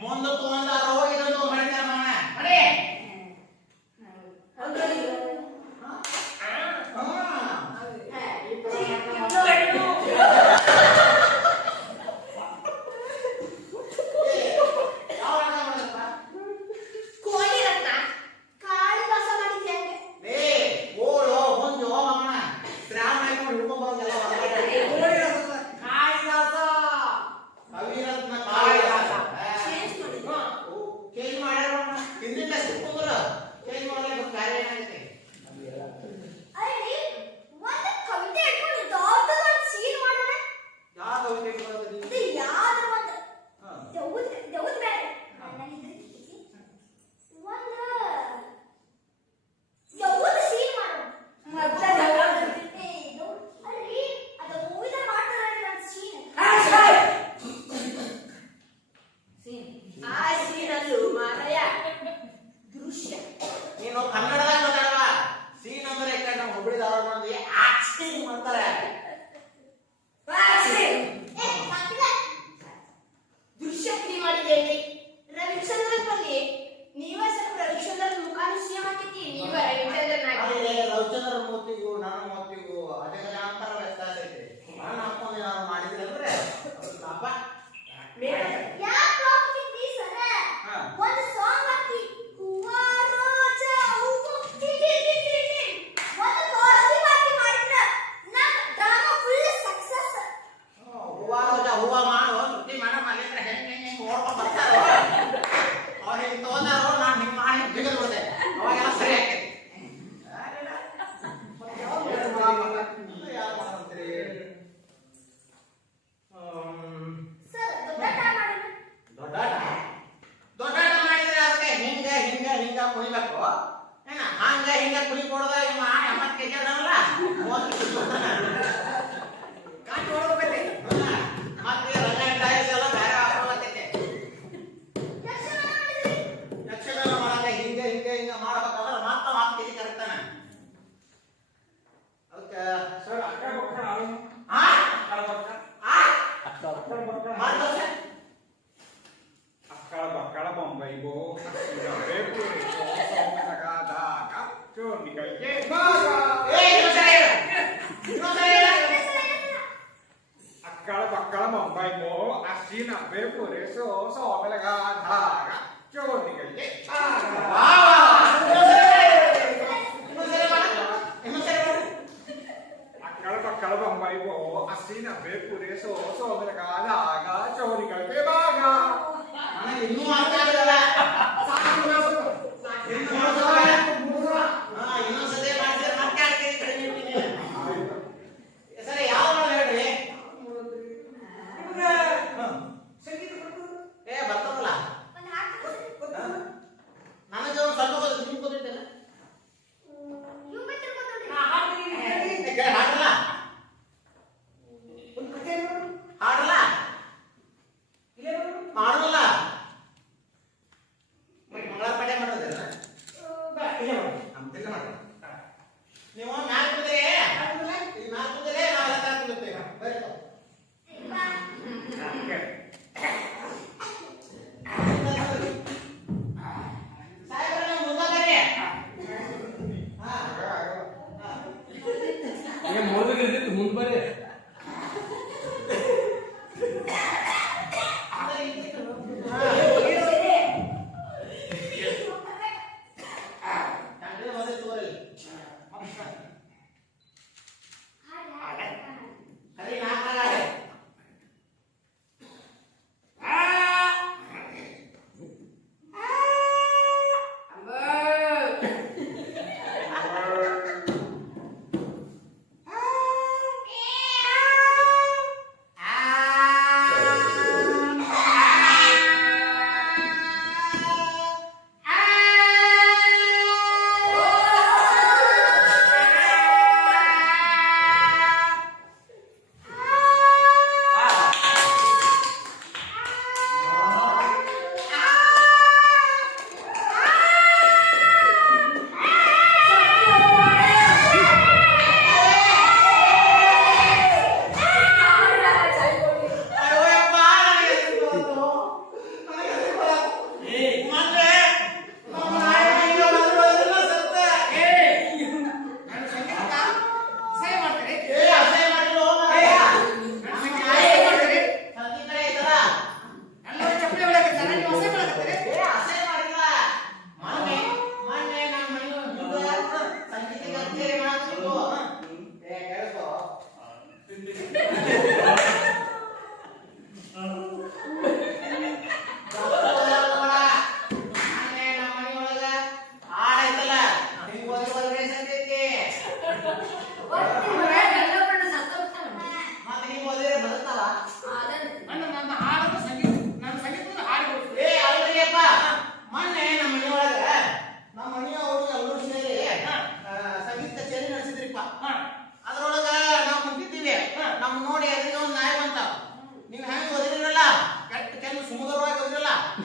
ಮುಂದೆ ತಗೊಂಡಾರೋ ಇದೊಂದು ಮಾಡಿದಾರ ಮಾವನ ಮಾಡಿ ಕೋಳಿ ರತ್ನ ಕಾಳಿದಾಸ ಮಾಡಿದ್ದೆ ಏ ಓಡೋ ಮುಂಜೋ ಮಾವನ ಶ್ರಾವಣ ಹಿಡ್ಕೊಂಡ್ ಬರೋದೆಲ್ಲ ಕಾಳಿದಾಸ ಕವಿರತ್ನ ಕಾಳಿದಾಸ. ಚೇಂಜ್ ಮಾಡಿದ್ದೆ ಚೇಂಜ್ ಮಾಡ್ಯಾರ ಹಿಂದಿನ ಸಿಕ್ಕೊಂಡ್ರ ಚೇಂಜ್ ಮಾಡ್ಲಿಕ್ಕೆ ಕಾರ್ಯ ಏನಾಗೈತೆ ಅಯ್ಯ ಒಂದು ಕವಿತೆ ಇಟ್ಕೊಂಡು ದೊಡ್ಡದೊಂದು ಸೀನ್ ಮಾಡಿದ್ರೆ ಯಾವ ಕವಿತೆ ಬರ್ತದೆ ಇದು ಯಾವ್ದು ಒಂದು ಹಾ. ದೌದ್ ಬೇರೆ ಒಂದು ಯಾವ್ದು ಸೀನ್ ಮಾಡು ಅಲ್ರಿ ಅದು ಮೂವಿದಾಗ ಮಾಡ್ತಾರಲ್ರಿ ಒಂದು ಸೀನ್ ಆ ಸೀನ್ ಅಲ್ಲೂ ಮಾರಾಯ ದೃಶ್ಯ ನೀನು ಕನ್ನಡದಾಗ ಮಾತಾಡವ ಸೀನ್ ಅಂದ್ರೆ ಈ ಕಡೆ ನಮ್ಮ ಹುಬ್ಬಳ್ಳಿ ಧಾರವಾಡ ಮಂದಿ ಆಕ್ಟಿಂಗ್ ಮಾಡ್ತಾರೆ ದೃಶ್ಯ ಫ್ರೀ ಮಾಡಿದ್ದೇನೆ ರವಿಚಂದ್ರನ್ ಬಲ್ಲಿ ನೀವೇ ಸ್ವಲ್ಪ ರವಿಚಂದ್ರನ್ ಮುಖಾನು ಸಿಎಂ ಹಾಕಿತಿ ನೀವೇ ರವಿಚಂದ್ರನ್ ಹಾಕಿ ಆಮೇಲೆ ರವಿಚಂದ್ರ ಮೂರ್ತಿಗೂ ನನ್ನ ಮೂರ್ತಿಗೂ ಅಜಗಜಾಂತರ ವ್ಯತ್ಯಾಸ ಐತೆ ನಾನು ಹಾಕೊಂಡು ನಾನು ಮಾಡಿದ್ರೆ ಅಂದ್ರೆ ಅದು ಲಾಭ ಯಾಕೆ ಹೋಗ್ತಿದ್ದಿ ಸರ ಹಾ. ಒಂದು ಸಾಂಗ್ ಹಾಕಿ ಹೂವಾ ರೋಜಾ ಹೂವು T T T T T. ಒಂದು ಪಾಸಿಟಿವ್ ಆಗಿ ಮಾಡಿದ್ರ ನಮ್ಮ ಡ್ರಾಮಾ ಫುಲ್ ಸಕ್ಸಸ್ ಹೂವ ರೋಜ ಹೂವ ಮಾಡು ಸುದ್ದಿ ಮಾಡ ಮಲ್ಲಿಂದ್ರ ಹೆಂಗ್ ಓಡ್ಕೊಂಡ್ ಬರ್ತಾರೋ ಅವ್ರು ಹಿಂಗ್ ತಗೊಂಡಾರೋ ನಾನು ಹಿಂಗ್ ಮಾಡಿ ಬಿಗದ್ ಬಿಡ್ದೆ ಅವಾಗೆಲ್ಲ ಸರಿ ಆಗ್ತೈತಿ ಯಾರು ಮಾಡ್ತೀರಿ ಸರ್ ದೊಡ್ಡ ಮಾಡಿನ ದೊಡ್ಡ ಮಾಡಿದ್ರೆ ಅದಕ್ಕೆ ಹಿಂಗ ಕುಣಿಬೇಕು ಏನ ಹಿಂಗ ಕುಣಿ ಕೊಡೋದ ಇವ 80 ಕೆಜಿ ಅದಲ್ಲ 30 ಕೆಜಿ ಕಾಟಿ ಹೊಡ್ಬೇಕೈತಿ ಮತ್ತೆ ರಂಗ ಟೈರ್ಸ್ ಎಲ್ಲ ಬೇರೆ ಹಾಕೋಬೇಕೈತಿ ಯಕ್ಷಗಾನ ಮಾಡಂಗ ಹಿಂಗ ಮಾಡ್ಬೇಕಾದ್ರೆ ಮತ್ತೆ 10 ಕೆಜಿ ಕರೆಕ್ತಾನ ಅದಕ್ಕೆ ಸರ್ ಅಕ್ಕ ಪಕ್ಕ ಆಳು ಆ ಅಕ್ಕಳ ಪಕ್ಕ ಆ ಮಾಡ್ದೋಸೆ ಅಕ್ಕಳ ಪಕ್ಕಳ ಬೊಂಬೈಗೋ ಹಸಿನ ಬೇಕು ಸೋಮನಗಾದಾಗ ಚೋನಿಗಳಿಗೆ ಭಾಗ ಅಕ್ಕಳ ಪಕ್ಕಳ ಬೊಂಬೈಗೋ ಹಸಿನ ಬೇಕು ರೇಸೋ ಸೋಮನಗಾದಾಗ ಚೋನಿಗಳಿಗೆ ಅಕ್ಕಳ ಪಕ್ಕಳ ಬೊಂಬೈಗೋ ಹಸಿನ ಬೇಕು ರೇಸೋ ಸೋಮನಗಾದಾಗ ಚೋನಿಗಳಿಗೆ ಭಾಗ ಇನ್ನೂ ಅರ್ಥ ಆಗಲ್ಲ ಇನ್ನೊಂದ್ಸತಿ ಮಾಡಿದ್ರೆ ಮತ್ತೆ ಆಗ್ತೈತಿ ಕಡಿಮೆ ಇರ್ತೀನಿ. ಸರಿ ಯಾವ ಮಾಡೋದು ಹೇಳ್ರಿ ಸಂಗೀತ ಬರ್ತದೆ ಏ ಬರ್ತದಲ್ಲ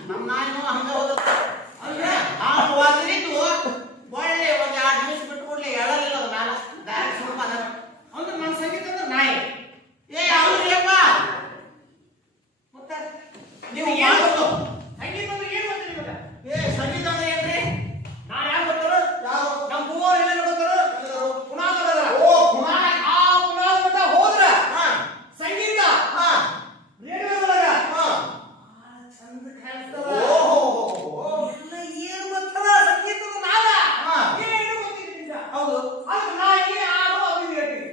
ನಮ್ಮ ನಾಯಿನೂ ಹಂಗ ಹೋಗುತ್ತೆ. ನಾನು ಒದರಿದ್ದು ಒಳ್ಳೆ ಒಂದು 2 ನಿಮಿಷ ಬಿಟ್ಟು ಕೂಡಲೇ ಎಳಲಿಲ್ಲ ಅದು ನಾನು ಡೈರೆಕ್ಟ್ ಸುಮ್ಮ ಅಂದ್ರೆ ನನ್ನ ಸಂಗೀತ ಅಂದ್ರೆ ನಾಯಿ. ಏ ಅವ್ರಿಯಪ್ಪ ಮತ್ತೆ ನೀವು ಮಾಡೋದು ಸಂಗೀತ ಅಂದ್ರೆ ಏನು ಗೊತ್ತಿಲ್ಲ ನಿಮಗೆ? ಏ ಸಂಗೀತ ಅಂದ್ರೆ ಏನ್ರಿ? ನಾನು ಯಾರು ಗೊತ್ತಾರೋ? ಯಾವ ನಮ್ಮ ಪೂವರ್ ಏನೇನು ಗೊತ್ತಾರೋ? ಪುನಾಗದ. ಓ ಪುನಾಗ. ಆ ಪುನಾಗ ಮಟ್ಟ ಹೋದ್ರ ಹಾ ಸಂಗೀತ ಹಾ ರೇಡಿಯೋದೊಳಗ ಹಾ ಚಂದ ಕಾಣಿಸ್ತದ. ಓಹೋ ಎಲ್ಲ ಏನು ಗೊತ್ತಲ್ಲ ಸಂಗೀತದ ನಾದ. ಹಾ. ಏನು ಗೊತ್ತಿಲ್ಲ ನಿಮ್ಗೆ? ಹೌದು. ಅದು ನಾಯಿ ಆಡು ಅದು ಹೇಳ್ತೀನಿ.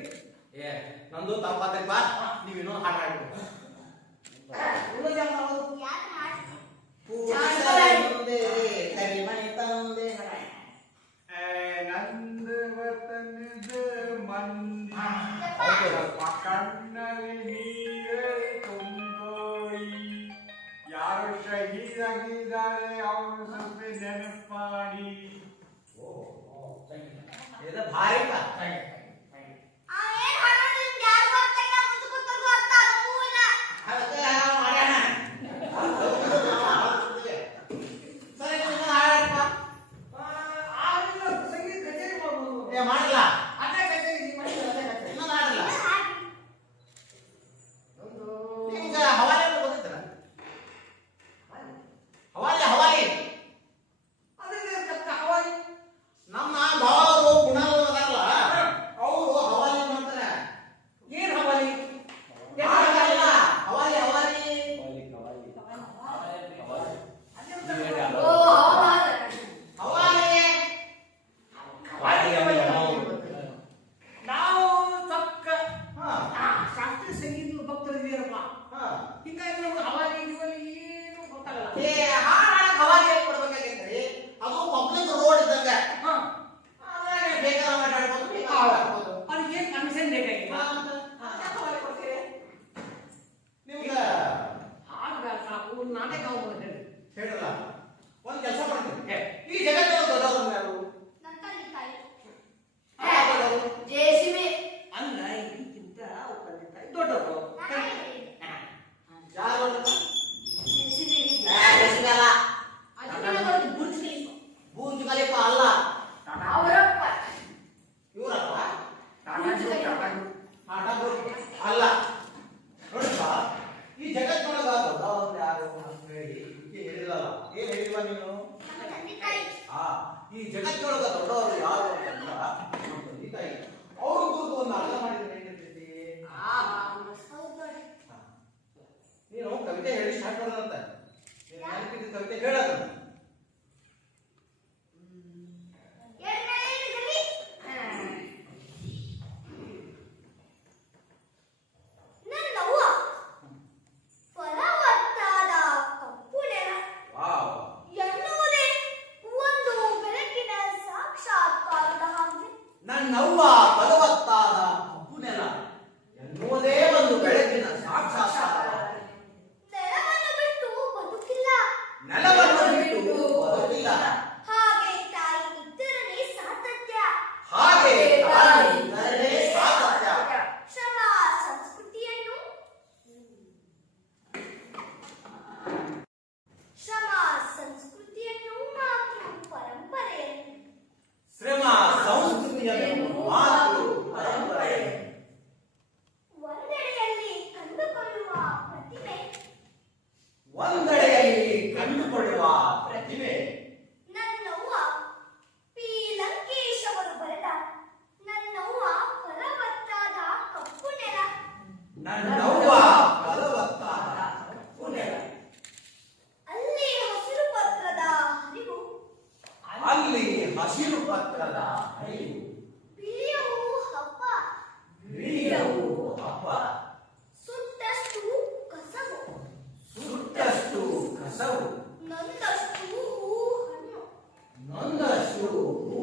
ಏ ನಂದು ತಪ್ಪಾದ್ರಿಪ್ಪ, ನೀವೇನೋ ಹಾಡು ಹಾಡ್ಬೇಕು. ಉಳಿದ ಜನ ಮಾಡೋದು. ಯಾಕೆ ಹಾಡು? ಪೂಜೆ ಕರಿಮಣಿ ತಂದೆ ನಂದ ವತನದ ಮಂದಿ ಹೌದು. ಕಣ್ಣಲ್ಲಿ ನೀರೇ ತುಂಬೋಳಿ ಯಾರು ಶಹೀದಾಗಿದ್ದಾರೆ ಅವನು ಸ್ವಲ್ಪ ನೆನಪಾಡಿ. ಇದು ಭಾರಿಪ್ಪ. ಆ ಏನ್ ಹಾಡು ನಿಮ್ಗೆ ಯಾರು ಗೊತ್ತಿಲ್ಲ, ಮುಂದೆ ಕೂತವ್ರಿಗೂ ಅರ್ಥ ಆಗಕ್ಕೂ ಇಲ್ಲ. ಅದಕ್ಕೆ ಮಾಡ್ಯಾನ. ಸರಿ ನೀವು ಹಾಡಪ್ಪ. ಆದ್ರಿಂದ ಸಂಗೀತ ಕಚೇರಿ ಮಾಡ್ಬೋದು. ಏ ಮಾಡಲ್ಲ. ಅದೇ ಕಚೇರಿ ನೀವು ಮಾಡಿದ್ರೆ ಅದೇ ಕಚೇರಿ. ಇನ್ನೊಂದು ಹಾಡಲ್ಲ. ಇದು ಹಾಡು. ಒಂದು ನಿಮ್ಗೆ ಹವಾಲಿ ಅಂತ ಗೊತ್ತಿತ್ತಲ್ಲ? ಹವಾಲಿ ಹವಾಲಿ ಅದೇ ಕಷ್ಟ ಹವಾಯಿ. ನಮ್ಮ ಭಾವರು ಗುಣಗಳು ಅದಾರಲ್ಲ, ಅವರು ಹವಾಲಿ ಮಾಡ್ತಾರೆ. ಏನ್ ಹವಾಯಿ? ಹಾಡಲ್ಲ, ಹವಾಲಿ ಹವಾಲಿ. ಓ ಹೌದಾ? ಹವಾಲಿ ನಾವು ತಕ್ಕ ಹಾ ಶಾಸ್ತ್ರೀಯ ಸಂಗೀತದ ಭಕ್ತರಿದ್ದೀರಪ್ಪ. ಹಾ ಹೀಗಾಗಿ ನಮ್ಗೆ ಹವಾಲಿ ಗಿವಾಲಿ ಏನು ಗೊತ್ತಾಗಲ್ಲ. ಏ ಹಾಡಕ್ಕೆ ಹವಾಲಿ ಹೇಗೆ ಕೊಡ್ಬೇಕಾಗೈತ್ರಿ? ಅದು ಪಬ್ಲಿಕ್ ರೋಡ್ ಇದ್ದಂಗ. ಹಾ. ಅದ್ರಾಗ ಬೇಕಾದ ಮಾತಾಡ್ಬೋದು, ಬೇಕಾದ ಮಾತಾಡ್ಬೋದು. ಅದಕ್ಕೆ ಏನು ಕಮಿಷನ್ ಬೇಕಾಗಿಲ್ಲ. ನಿಮ್ಗ ಹಾಡುಗಾರ ಸಾಕು, ನಾಟಕ ಹೋಗೋದು ಹೇಳಿ. ಹೇಳಲ್ಲ, ಒಂದ್ ಕೆಲಸ ಮಾಡ್ತೀನಿ. ಈ ಜಗತ್ತಲ್ಲಿ ದೊಡ್ಡವರು ಯಾರು? ನನ್ನ ತಂದೆ ತಾಯಿ. ಯಾರು ದೊಡ್ಡವರು? ಜೆಸಿಬಿ. ಅಲ್ಲ ಇದಕ್ಕಿಂತ ಅವ್ರ ತಂದೆ ತಾಯಿ ದೊಡ್ಡವರು. ನಾನೇ ಹೇಳಿದೆ. ಯಾರು ದೊಡ್ಡವರು? ಜೆಸಿಬಿ. ಸಿಗಲ್ಲ. ಅದಕ್ಕೆ ಒಂದು ಗುರುತಿಸಿ. ಬೂರ್ಜ್ ಖಲೀಫಾ ಅಲ್ಲ, ಅವರಪ್ಪ. ಇವರಪ್ಪ. Burj Khalifa. ಅಲ್ಲ. ನೋಡಪ್ಪ, ಈ ಜಗತ್ತಿನೊಳಗ ದೊಡ್ಡವರು ಯಾರು ಅಂತ ಹೇಳಿ ಹೇಳಿರಲ್ಲ. ಏನ್ ಹೇಳಿಲ್ವಾ ನೀನು? ನಮ್ಮ ತಂದೆ ತಾಯಿ. ಈ ಜಗತ್ತಿನೊಳಗ ದೊಡ್ಡವರು ಯಾರು ಅಂತಂದ್ರ ನಮ್ಮ ತಂದೆ ತಾಯಿ. ಅವ್ರ ಕುರಿತು ಒಂದು ಅರ್ಥ ಮಾಡಿದ್ರೆ ಏನಿರ್ತೈತಿ? ಹೌದು ನೋಡಿ. ನೀನು ಕವಿತೆ ಹೇಳಿ ಸ್ಟಾರ್ಟ್ ಮಾಡೋದಂತ. ಕವಿತೆ ಹೇಳೋದು. ನನ್ನವ್ವ ಫಲವತ್ತಾದ ಕಪ್ಪು ನೆಲ ವಾವ್. ಎನ್ನುವುದೇ ಒಂದು ಬೆಳಕಿನ ಸಾಕ್ಷಾತ್ಕಾರದ ಹಾಗೆ. ನನ್ನವ್ವ ಫಲವತ್ತಾದ ಕಪ್ಪು ನೆಲ ಎನ್ನುವುದೇ ಒಂದು ಬೆಳಕಿನ ಸಾಕ್ಷಾತ್ಕಾರ. ನೆಲವನ್ನು ಬಿಟ್ಟು ಬದುಕಿಲ್ಲ. ನೆಲವನ್ನು ಬಿಟ್ಟು ಬದುಕಿಲ್ಲ. ಹಾಗೆ ತಾಯಿ ಇದ್ದರನೇ ಸಾತತ್ಯ. ಹಾಗೆ ತಾಯಿ ಇದ್ದರೇ ಸಾತತ್ಯ. ಶ್ರಮ ಸಂಸ್ಕೃತಿಯನ್ನು ಮಾತೃ ಪರಂಪರೆಯನ್ನು ಶ್ರಮ ಸಂಸ್ಕೃತಿಯನ್ನು ಮಾತು ಪರಂಪರೆ. ಒಂದೆಡೆಯಲ್ಲಿ ಕಂಡುಕೊಳ್ಳುವ ಪ್ರತಿಭೆ. ಒಂದೆಡೆಯಲ್ಲಿ ಕಂಡುಕೊಳ್ಳುವ ಪ್ರತಿಭೆ. ನನ್ನವ್ವ ಪಿ ಲಂಕೇಶ್ ಅವರು ಬರೆದ ನನ್ನವ್ವ ಫಲವತ್ತಾದ ಕಪ್ಪು ನೆಲ. ನನ್ನವ್ವ ಫಲವತ್ತಾದ ಕಪ್ಪು ನೆಲ. ಅಲ್ಲಿ ಹಸಿರು ಪತ್ರದ ಹರಿವು. ಅಲ್ಲಿ ಹಸಿರು ಪತ್ರದ ಹರಿವು. ಬಿಳಿಯವು ಹಬ್ಬ. ಬಿಳಿಯವು ಹಬ್ಬ. ಸುಟ್ಟಷ್ಟು ಕಸವು. ಸುಟ್ಟಷ್ಟು ಕಸವು. ನೊಂದಷ್ಟು ಹೂ ಹಣ್ಣು. ನೊಂದಷ್ಟು ಹೂ.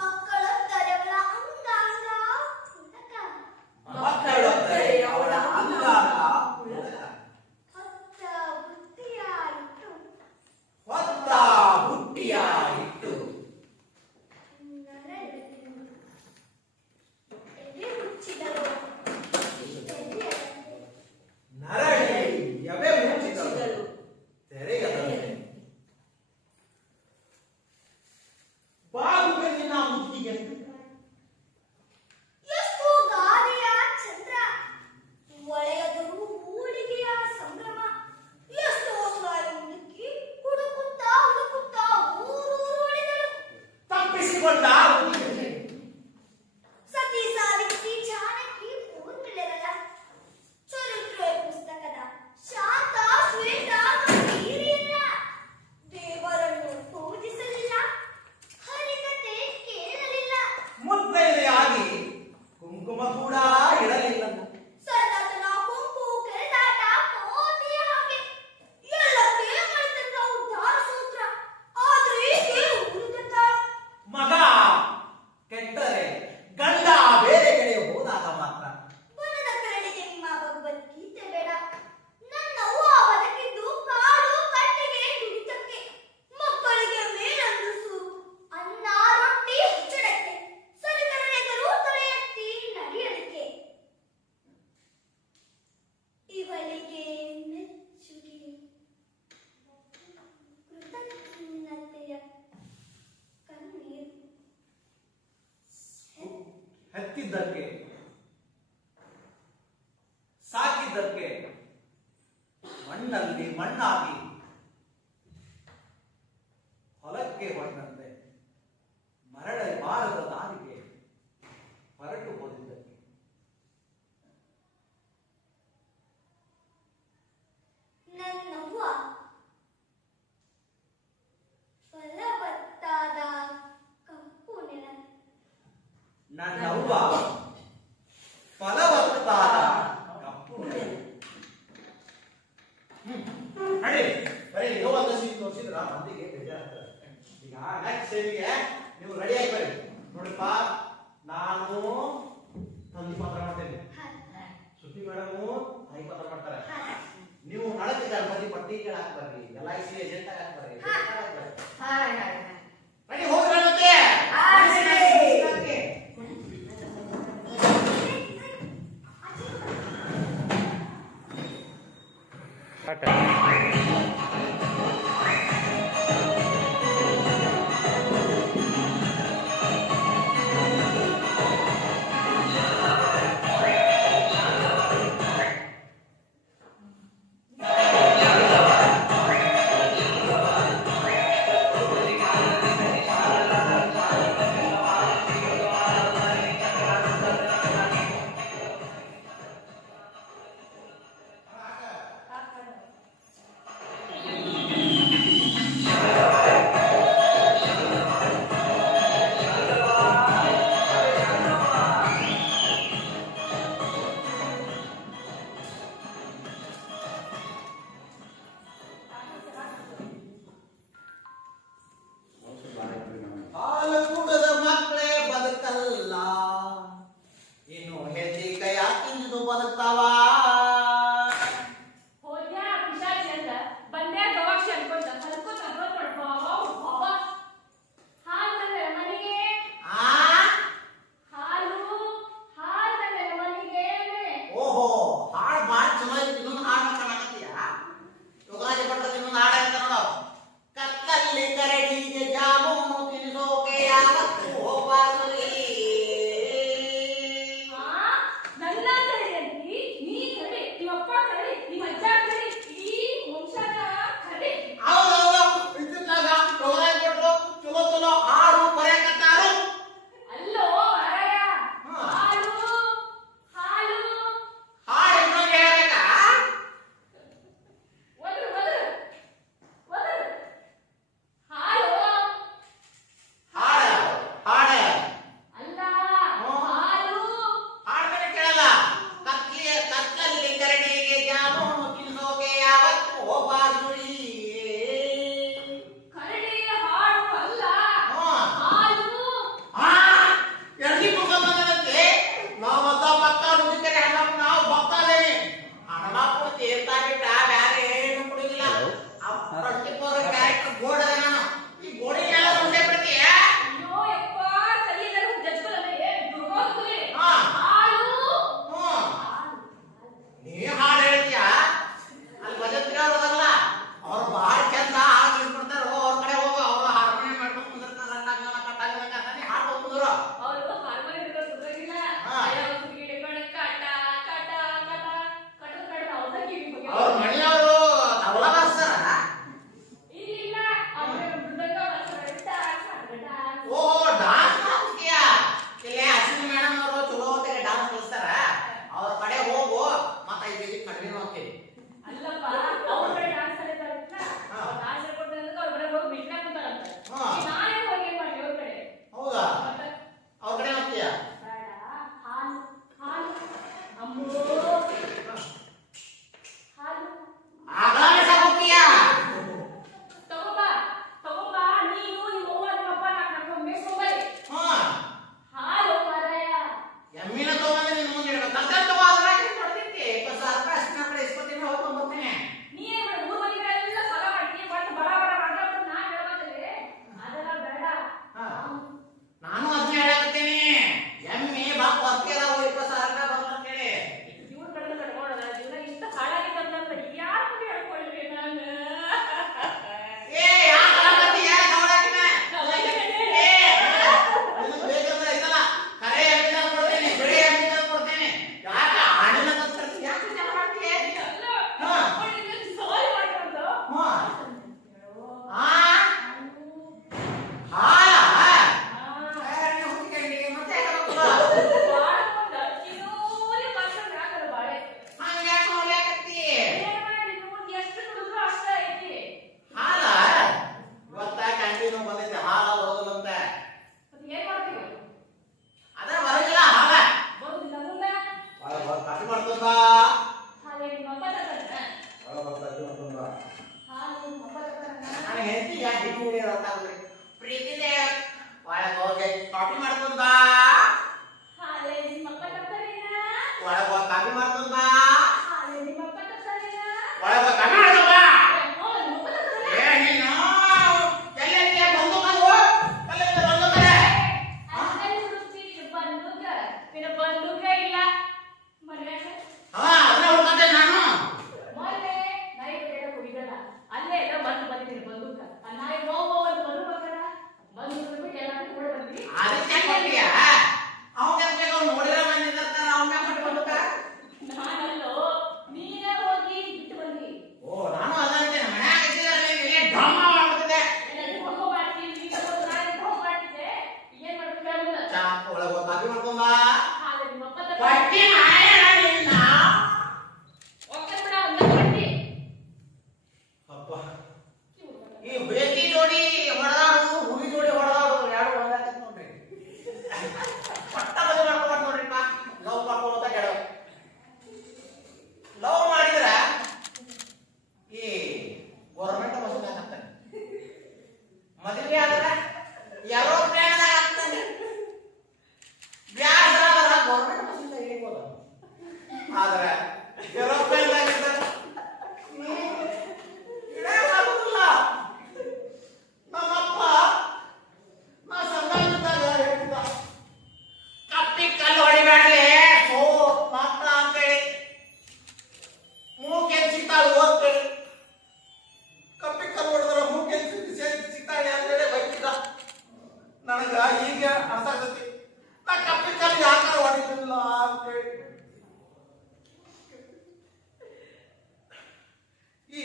ಮಕ್ಕಳೊಂದರವಳ ಅಂಗಾಂಗ ಪುಟಕ. ಮಕ್ಕಳೊಂದರೆ ಅವಳ ಅಂಗಾಂಗ ಪುಳಕ. ಹೊತ್ತ ಬುತ್ತಿಯಾಯಿತು. ಹೊತ್ತ ಬುಟ್ಟಿಯ ಇಟ್ಟು. ನರಳಿ ಹೆತ್ತಿದ್ದಕ್ಕೆ ಸಾಕಿದ್ದಕ್ಕೆ ಮಣ್ಣಲ್ಲಿ ಮಣ್ಣಾಗಿ ಹೊಲಕ್ಕೆ ಬಂದಂತೆ ಮರಳ ಬಾರದ ದಾರಿಗೆ ಹೊರಟು ಹೋದಿದ್ದಕ್ಕೆ ನನ್ನವ್ವ ಫಲವತ್ತಾದ ಕಪ್ಪು ನೆಲ ನನ್ನವ್ವ ಫಲವತ್ತಾದ ಕಪ್ಪು ನೆಲ. ನಡಿ ಬರೀ ಯೋಗ ಸೀಟ್ ತೋರಿಸಿದ್ರ ಮಂದಿಗೆ ಬೇಜಾರಾಗ್ತದೆ. ಈಗ ನೆಕ್ಸ್ಟ್ ಸೇವಿಗೆ ನೀವು ರೆಡಿ ಆಗಿ ಬರ್ರಿ. ನೋಡಪ್ಪ, ನಾನು ತಂದಿ ಪತ್ರ ಮಾಡ್ತೇನೆ, ಸುದ್ದಿ ಮೇಡಮು ಐ ಪತ್ರ ಮಾಡ್ತಾರೆ. ನೀವು ನಡಕ್ಕೆ ಗಣಪತಿ ಪಟ್ಟಿ ಕೇಳಾಕ್ ಬರ್ರಿ, LIC ಏಜೆಂಟ್ ಆಗಿ ಬರ್ರಿ. ರೆಡಿ ಹೋಗ್ರಿ ಮತ್ತೆ. ಹಾಲು ಕುಡದ ಮಕ್ಕಳೇ ಬದುಕಲ್ಲ, ಇನ್ನು ಹೆಜ್ಜೆ ಕೈ ಹಾಕಿದ್ದು ಬದುಕ್ತಾವ. ಹೋದ್ಯಾ ಪಿಶಾಚಿ ಅಂದ ಬಂದ್ಯಾ ಗವಾಕ್ಷಿ ಅನ್ಕೊಂಡ ಹಲ್ಕೋತ ಅದ್ರೋತ್ ಮಾಡ್ಕೋ ಹಾಲು ತಂದೆ ಮನೆಗೆ ಆ ಹಾಲು ತಂದೆ ಮನೆಗೆ ಓಹೋ, ಹಾಡು ಭಾಳ ಚಲೋ ಐತಿ. ಇನ್ನೊಂದು ಹಾಡು ಕಾಣಕತ್ತೀಯ? ಯೋಗರಾಜ ಭಟ್ರದ ಇನ್ನೊಂದು ಹಾಡು ಐತೆ ನೋಡು. ಕತ್ತಲ್ಲಿ ಕರಡಿಗೆ ಜಾಮೂನು ತಿನ್ನಿಸೋಕೆ ಯಾವತ್ತೂ ಹೋಗ್ಬಾರ್ದು. ನನ್ನ ಕರಡಿ ಅಂತಿ ನೀ ಕರಡಿ ನಿಮ್ಮಪ್ಪ ಕರಡಿ ನಿಮ್ಮ ಅಜ್ಜ ಕರಡಿ ಈ ವಂಶದ ಕರಡಿ ಹೌದೌದು, ಇದನ್ನಾಗ ಯೋಗರಾಜ ಭಟ್ರು ಚಲೋ ಚಲೋ ಹಾಡು ಬರೆಯಕತ್ತಾರು. ಅಲ್ಲೋ ಅರಯ ಹಾ. ಹಾಲು ಹಾಡು ಇನ್ನೊಂದು ಹೇಳ್ಬೇಕಾ? ಒದ್ರು ಹಾಲು ಹಾಡ ಹಾಡ ಅಲ್ಲ ಹ್ಮ್. ಹಾಲು ಹಾಡ್ಮೇಲೆ ಕೇಳಲ್ಲ. ಕತ್ತಲ್ಲಿ ಕರಡಿಗೆ ಜಾಮೂನು ತಿನ್ನಿಸೋಕೆ ಯಾವತ್ತೂ ಹೋಗ್ಬಾರ್ದು. ಕರಡಿಯ ಹಾಡು ಅಲ್ಲ ಹ್ಮ್. ಹಾಲು ಆ, ಎಲ್ಲಿ ಮುಖಂಡನಂತೆ ನಾವತ್ತ ಭಕ್ತ ಮುಗಿದರೆ ನಾವು ಭಕ್ತ ಅದೇನೆ. ಹಣ ಕೊಡ್ತಿ ಇರ್ತಾ ಬಿಟ್ಟ ಬ್ಯಾರೆ ಏನು ಕುಡಿದಿಲ್ಲ. ಆ ಪ್ರತಿಯೊಬ್ಬರ ಕ್ಯಾರೆಕ್ಟರ್ ಬೋರ್ಡ್ ಅದ. ನಾನು ಈ ಬೋರ್ಡಿನೆಲ್ಲ ಮುಂದೆ ಬಿಡ್ತೀಯ? ಅಯ್ಯೋ ಯಪ್ಪ ಕಲಿಯದರು ಜಜ್ಕೊಳಲ್ಲ ಏ ದುರ್ಗೋದ್ಕುಲಿ ಹಾ. ಹಾಲು ಹ್ಮ್. ಹಾಲು ನೀ ಹಾಡು ಹೇಳ್ತೀಯ, ಅಲ್ಲಿ ಭಜಂತ್ರಿ ಅವ್ರು ಅದಲ್ಲ, ಅವ್ರು ಭಾಳ ಚಂದ ಹಾಡು ಹೇಳ್ಕೊಡ್ತಾರೋ. ಅವ್ರ ಕಡೆ ಹೋಗು, ಅವ್ರು ಹಾರ್ಮೋನಿಯಂ ಮಾಡ್ಕೊಂಡು ಕುಂದಿರ್ತಾರ. ನೀ ಹಾಡು ಹೋಗ್ತಿದ್ರು. ಅವರು ಹಾರ್ಮೋನಿಯಂ ಹಿಡ್ಕೊಂಡು ಕುಂದ್ರಂಗಿಲ್ಲ ಹಾ. ಅಯ್ಯೋ ಸುತ್ತಿಗೆ ಹಿಡ್ಕೊಂಡು ಕಟ ಕಟ ಕಟ ಕಟದ ಅವ್ರ ಕಿವಿ ಬಗ್ಗೆ ಅವ್ರ ಮನೆಯವರು ತಬಲಾ ಬಾರಿಸ್ತಾರ. ಇಲ್ಲ ಜಾಸ್ತಿ ಗೊತ್ತಾಗ್ರಿ ಪ್ರೀತಿದೆ ಒಳಗೆ ಹೋಗಿ ಕಾಫಿ ಮಾಡ್ಕೊಂಡ್ ಬಾ ಹಾಲೆ ನಿಮ್ಮಪ್ಪ ತರ್ತಾರೇನ? ಒಳಗೆ ಹೋಗಿ ಕಾಫಿ ಮಾಡ್ಕೊಂಡ್ ಬಾ ಹಾಲೆ ನಿಮ್ಮಪ್ಪ ತರ್ತಾರೇನ? ಒಳಗೆ ಹೋಗಿ ಕಾಫಿ ಮಾಡ್ಕೊಂಡ್ ಬಾ ಓ, ನಿಮ್ಮಪ್ಪ ತರ್ತಾರೇನ? ಏ ನೀನು ಎಲ್ಲೆಲ್ಲಿಗೆ ಬಂದು ಬಂದು ಎಲ್ಲೆಲ್ಲಿಗೆ ಬಂದು ಬಂದೆ ಅಲ್ಲಿ ಹುಡುಕ್ತೀನಿ ಬಂದೂಕ. ನಿನ್ನ ಬಂದೂಕ ಇಲ್ಲ ಮನ್ಯಾಗ. ಹಾ ಅದನ್ನ ಹುಡ್ಕೊಂಡೆ ನಾನು ಮೊನ್ನೆ ನಾಯಿ ಬೇಡ ಕುಡಿದಲ್ಲ. ಅಲ್ಲೇ ಎಲ್ಲ ಬಂದಿದ್ದೀನಿ ಬಂದೂಕ. ಆ ನಾಯಿ ಹೋಗೋ ಒಂದು ಬಂದೂಕರ ಬಂದೂಕ ಬಿಟ್ಟು ಎಲ್ಲಾರು ಕೂಡ ಬಂದ್ವಿ. ಅದಕ್ಕೆ ಕೊಟ್ಟಿಯ ಅವನ ಅವ್ನು ನೋಡಿರೋ ಮಂದಿ ಇರ್ತಾರ ಅವನ ಕೊಟ್ಟು ಬಂದುಕ ನಾನಲ್ಲೋ ನೀನೇ ಹೋಗಿ ಬಿಟ್ಟು ಬಂದಿ. ಓ ನಾನು ಅದಂತೆ ಮನ್ಯಾಗ ಇದ್ದಿದ್ರೆ ಇಲ್ಲೇ ಡ್ರಾಮಾ ಮಾಡ್ತಿದ್ದೆ ಏನಾದ್ರು ಹೋಗೋ ಮಾಡ್ತೀನಿ ನೀನು ನಾನು ಹೋಗೋ ಮಾಡ್ತಿದ್ದೆ. ಏನ್ ಮಾಡ್ಬೇಕು ಹೇಳು? ಚಾ ಒಳಗೆ ಹೋಗಿ ಕಾಫಿ ಮಾಡ್ಕೊಂಡ್ ಬಾ ಹಾಲೆ ನಿಮ್ಮಪ್ಪ ಪಟ್ಟಿ ತರ್ತಾರೇನ? ಮಾಡ ನಿನ್ನ ಒಕ್ಕಲ್ ಬಿಡ ಒಂದ ಪಟ್ಟಿ. ಅಪ್ಪ ಈ ಬೇಟಿ ಜೋಡಿ ಹೊಡೆದಾಡು ಹುಲಿ ಜೋಡಿ ಹೊಡೆದಾಡು ಎರಡು ಹೊಡೆದಾಕತ್ ನೋಡ್ರಿ ಪಟ್ಟ ಬದಿ ಮಾಡ್ಕೊಬಾರ್ದು ನೋಡ್ರಿಪ್ಪ ಲವ್ ಮಾಡ್ಕೊಳ್ತಾ ಕೆಡವ ಲವ್ ಮಾಡಿದ್ರ ಈ ಗೌರ್ಮೆಂಟ್ ಬಸ್ ಹಾಕ್ತಾನೆ ಮದುವೆ ಆದ್ರ ಏರೋಪ್ಲೇನ್ದಾಗ ಹಾಕ್ತಾನೆ ಬ್ಯಾಸರ ಆದ್ರ ಗೌರ್ಮೆಂಟ್ ಬಸ್ಸಿಂದ ಇಳಿಬೋದು ಆದ್ರ ಏರೋಪ್ಲೇನ್ದಾಗ ಇಡಕ್ಕಾಗುದಿಲ್ಲ ನಮ್ಮಪ್ಪ ನಾ ಸಂದಾನದಾಗ ಹೇಳ್ತಿದ್ದ ಕಪ್ಪಿ ಕಲ್ಲು ಹೊಡಿಬೇಡ್ರಿ ಸೋ ಮಾತ್ರ ಅಂತೇಳಿ ಮೂಕೆ ಸಿಗ್ತಾಳು ಅಂತೇಳಿ ಕಪ್ಪಿ ಕಲ್ಲು ಹೊಡೆದ್ರ ಮೂಕೆ ಸಿಗ್ತಾಳೆ ಅಂತೇಳಿ ಬೈತಿದ್ದ ನನಗ ಈಗ ಅರ್ಥ ಆಗ್ತೈತಿ ನಾ ಕಪ್ಪಿ ಕಲ್ಲು ಯಾಕಾರ ಹೊಡಿತಿಲ್ಲ ಅಂತೇಳಿ ಈ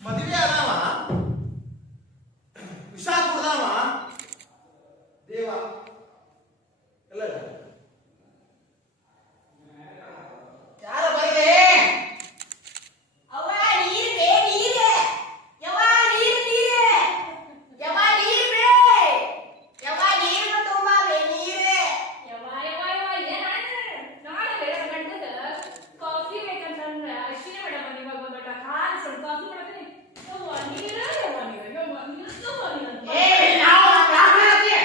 ಮದುವೆ ಆದವ ವಿಷ ಕುಡ್ದವ ದೇವ ಎಲ್ಲ ಯಾರ ಬರದೆ ಅವ್ವ ನೀರ್ ಬೇ ನೀರ್ ಯವ್ವ ನೀರ್ ಯವ್ವ ನೀರ್ ಬೇ ಯವ್ವ ನೀರ್ ತುಂಬಾ ಬೇ ನೀರ್ ಯವ್ವ ಯವ್ವ ಯವ್ವ ಏನ್ ಆಯ್ತು? ನಾಳೆ ಬೇರೆ ಗಂಟೆಗೆ ಕಾಫಿ ಬೇಕಂತಂದ್ರೆ ಅಶ್ವಿನಿ ಮೇಡಮ್ ಇವಾಗ ಬಂದ್ಬಿಟ್ಟ ಹಾಲು ಸ್ವಲ್ಪ ಕಾಫಿ ಮಾಡ್ತೀನಿ. ಯವ್ವ ನೀರು ಯವ್ವ ನೀರು ಯವ್ವ ನೀರು ಯವ್ವ ನೀರು ಅಂತ. ಏ ನಾವು ರಾಮರಾಜೆ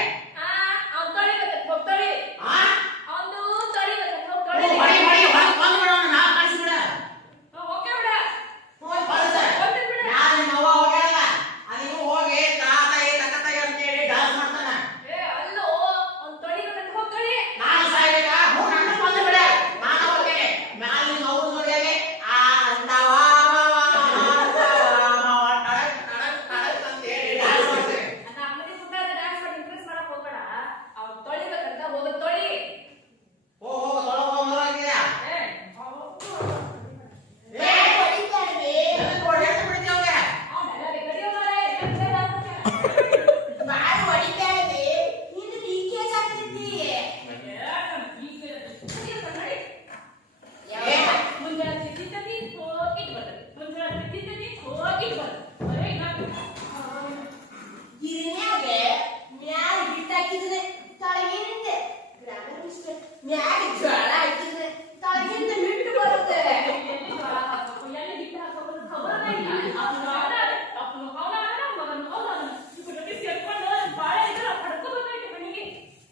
ಅವ್ನ್ ತೊಳಿಬೇಕಂತ ಹೋಗ್ ತೊಳಿ. ಆ ಅವ್ನ್ದು ತೊಳಿಬೇಕಂತ ಹೋಗ್ ಓ ತೊಳಿ. ಹೊಡಿ ಹೊಡಿ ಹೊಡಿ ಬಂದು ಬಿಡೋಣ ನಾ ಕಳಿಸ್ಬಿಡ ಓಕೆ ಬಿಡ. ಹೋಗಿ ಕಳಿಸ ಹೋಗ್ತೀನಿ ಬಿಡ. ನಾನು ನಿಮ್ಮ ಅವ್ವ ಹೋಗ್ಯಾಳ ಅದು ಹೋಗಿ ತಾತಾಯಿ ತಕ್ಕತಾಯಿ ಅಂತೇಳಿ ಡಾನ್ಸ್ ಮಾಡ್ತಾನ ಏ ಅಲ್ಲೋ ಅವ್ನ್ ತೊಳಿಬೇಕಂತ ಹೋಗ್ ತೊಳಿ. ನಾನು ಸಾಯ್ಬೇಕಾ ಹ್ಞೂ ನನ್ನ ಬಂದು ಬಿಡ ನಾನು ಹೋಗ್ತೇನೆ ಮ್ಯಾಲ ನಿಮ್ಮ ಅವ್ರು ನೋಡ್ಯಾಲೆ ಆ ಅಂದವ ಅಂತೇಳಿ ಡಾನ್ಸ್ ಮಾಡ್ತೇನೆ ನನ್ನ ಅಮ್ಮನಿಗೆ ಸುತ್ತಾದ ಡ್ಯಾನ್ಸ್ ಮಾಡಿ ಇಂಪ್ರೆಸ್ ಮಾಡಕ್ ಹೋಗ್ಬೇಡ. ಅವ್ನ್ ತೊಳಿಬೇಕಂತ ಹೋಗ ತೊಳಿ. ಹೋಗ ತೊಳಗ ಹೋಗಿದ್ಯಾ ಏ ಏ ಹೊಡಿತಾಳೆ ಬೇ ಎಷ್ಟು ಬಿಡ್ತೀವಿ ಅವ್ನೆಲ್ಲ ಕಡಿಯೋ ಮಾರಾಯ, ಎಲ್ಲ ಬೇಡ ಅಂತ. ಬಾಳ ಹೊಡಿತಾಳೆ ಬೇ ನಿಂದು ಲೀಕೇಜ್ ಆಗ್ತೈತಿ ಗಿರಿನ್ಯಾಗ ಮ್ಯಾಲ ಬಿಟ್ಟಾಕಿದ್ರೆ ತಳಗಿಂದ ಗ್ರಾಮರ್ ಮಿಸ್ಟೇಕ್ ಮ್ಯಾಲ ಜ್ವಾಳ ಹಾಕಿದ್ರೆ ತಳಗಿಂದ ಬಿಟ್ಟು ಬರುತ್ತೆ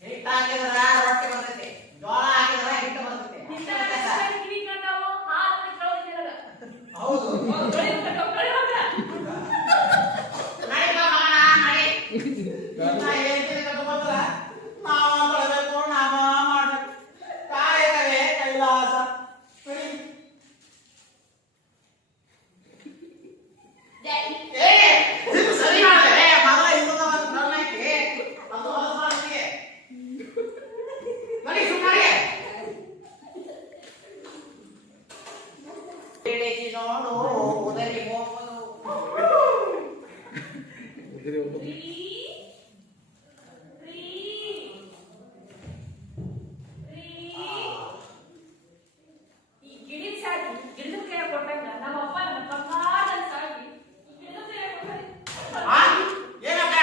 ಹಿಟ್ಟು ಹಾಕಿದ್ರ ರೊಟ್ಟಿ ಬರ್ತೈತಿ ಜೋಳ ಹಾಕಿದ್ರ ಹಿಟ್ಟು ಬರ್ತೈತಿ ಹೌದು ನಡಿ ಬಾ ಮಗನ ನಡಿ ನಾ ಹೇಳ್ತೀನಿ ಕರ್ಕೊಂಡ್ಬಂದ್ರ ನಾವ ಬೆಳಬೇಕು ನಾವ ಮಾಡ್ಬೇಕು ಕಾಯಕವೇ ಕೈಲಾಸ ನಡಿ. ಏ ಇದು ಸರಿ ಮಾಡ್ದೆ ಮಗ ಇವ್ರದ ಒಂದು ಡ್ರಮ್ ಐತಿ ಅದು ಹೊಲಸ ಮಾಡ್ತೀವಿ ನಡಿ ಸುಮ್ಮನೆ ಬೆಳೆಸಿ ನೋಡು ಉದರಿ ಹೋಗುವುದು ಈ ಗಿಡದ ಸಾಗಿ ಗಿಡದ ಕೈ ಕೊಟ್ಟಂಗ ನಮ್ಮಪ್ಪ ನಮ್ಮ ಬಂಗಾರ ಸಾಗಿ ಈ ಗಿಡದ ಕೈ ಕೊಟ್ಟಂಗ ಆ ಏನಕ್ಕ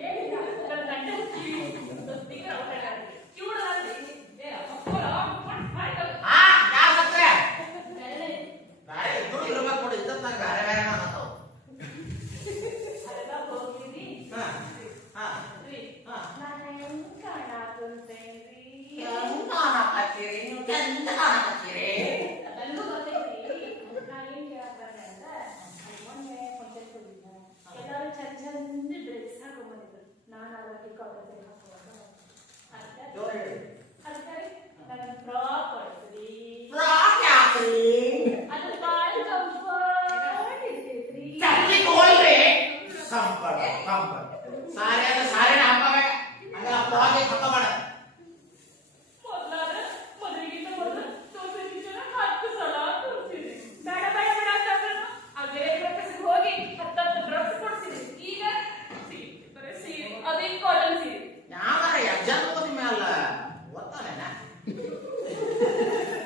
ಏನಿಲ್ಲ ನನ್ನ ಗಂಡ ತಿಂಗಳ ಹೊರಗಡೆ ಕಿವುಡಾದ್ರೆ ಏ ಅಪ್ಪಳ ಮಾಡ್ತಾರೆ ಆ ಯಾವ ಸತ್ರೆ ಬೇರೆ ಬ್ಯಾರೆ ಇದ್ರು ಇರ್ಬೇಕು ನೋಡಿ ಇದ್ದತ್ ನಂಗೆ ಬ್ಯಾರೆ ಬ್ಯಾರೆ ಮಾತಾಡ್ತಾವ ಅದೆಲ್ಲ ಅದಕ್ಕೆ ಕಾಟನ್ ಸೀರೆ ಹಾಕೊಳ್ಳೋದು. ಜೋರ್ ಹೇಳಿ. ಅದಕ್ಕೆ ನನ್ನ ಫ್ರಾಕ್ ಕೊಡ್ತೀರಿ. ಫ್ರಾಕ್ ಯಾಕ್ರಿ? ಅದು ಭಾಳ ಕಂಫರ್ಟ್ ಇರ್ತೈತ್ರಿ. ಚಪ್ಪಲಿ ತಗೊಳ್ರಿ. ಕಂಫರ್ಟ್ ಸಾರಿ ಅಂದ್ರೆ ಸಾರಿನ ಹಾಕಬೇಕ. ಹಂಗಲ್ಲ ಫ್ರಾಕ್ ಹಾಕಬೇಡ. ಮದುವೆಗಿಂತ ಮೊದಲು ದೋಸೆ ಕಿಚನ 10 ಸಲ ತೋರಿಸಿದ್ರಿ. ಬೇಡ ಬೇಡ ಬೇಡ ಅಂತಂದ್ರೆ ಅದೇ ಪ್ರೊಫೆಸರ್ ಹೋಗಿ 10 ಡ್ರೆಸ್ ಕೊಡ್ಸಿದ್ರಿ. ಈಗ ಸೀರೆ, ಬರೀ ಸೀರೆ, ಅದೇ ಕಾಟನ್ ಸೀರೆ. ಯಾವಾರ ಎಕ್ಸಾಮ್ ಓದಿ ಮ್ಯಾಲ ಓದ್ತಾನೇನ?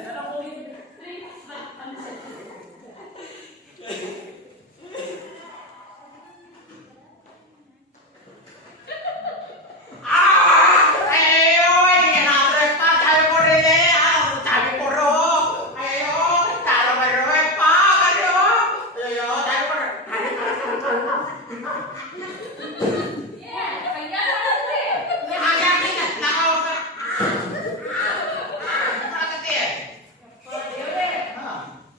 ಎಲ್ಲ ಹೋಗಿದ್ರಿ ಅನ್ಸುತ್ತೆ. ಅಯ್ಯೋ ಏನಾದ್ರೂ ಯಪ್ಪ ಚಾವಿ ಕೊಡ್ರಿ. ಚಾವಿ ಕೊಡ್ರು. ಅಯ್ಯೋ ಚಾಲು ಬರ್ರು ಯಪ್ಪ ಬರ್ರು. ಅಯ್ಯೋ ಚಾವಿ ಕೊಡ್ರಿ.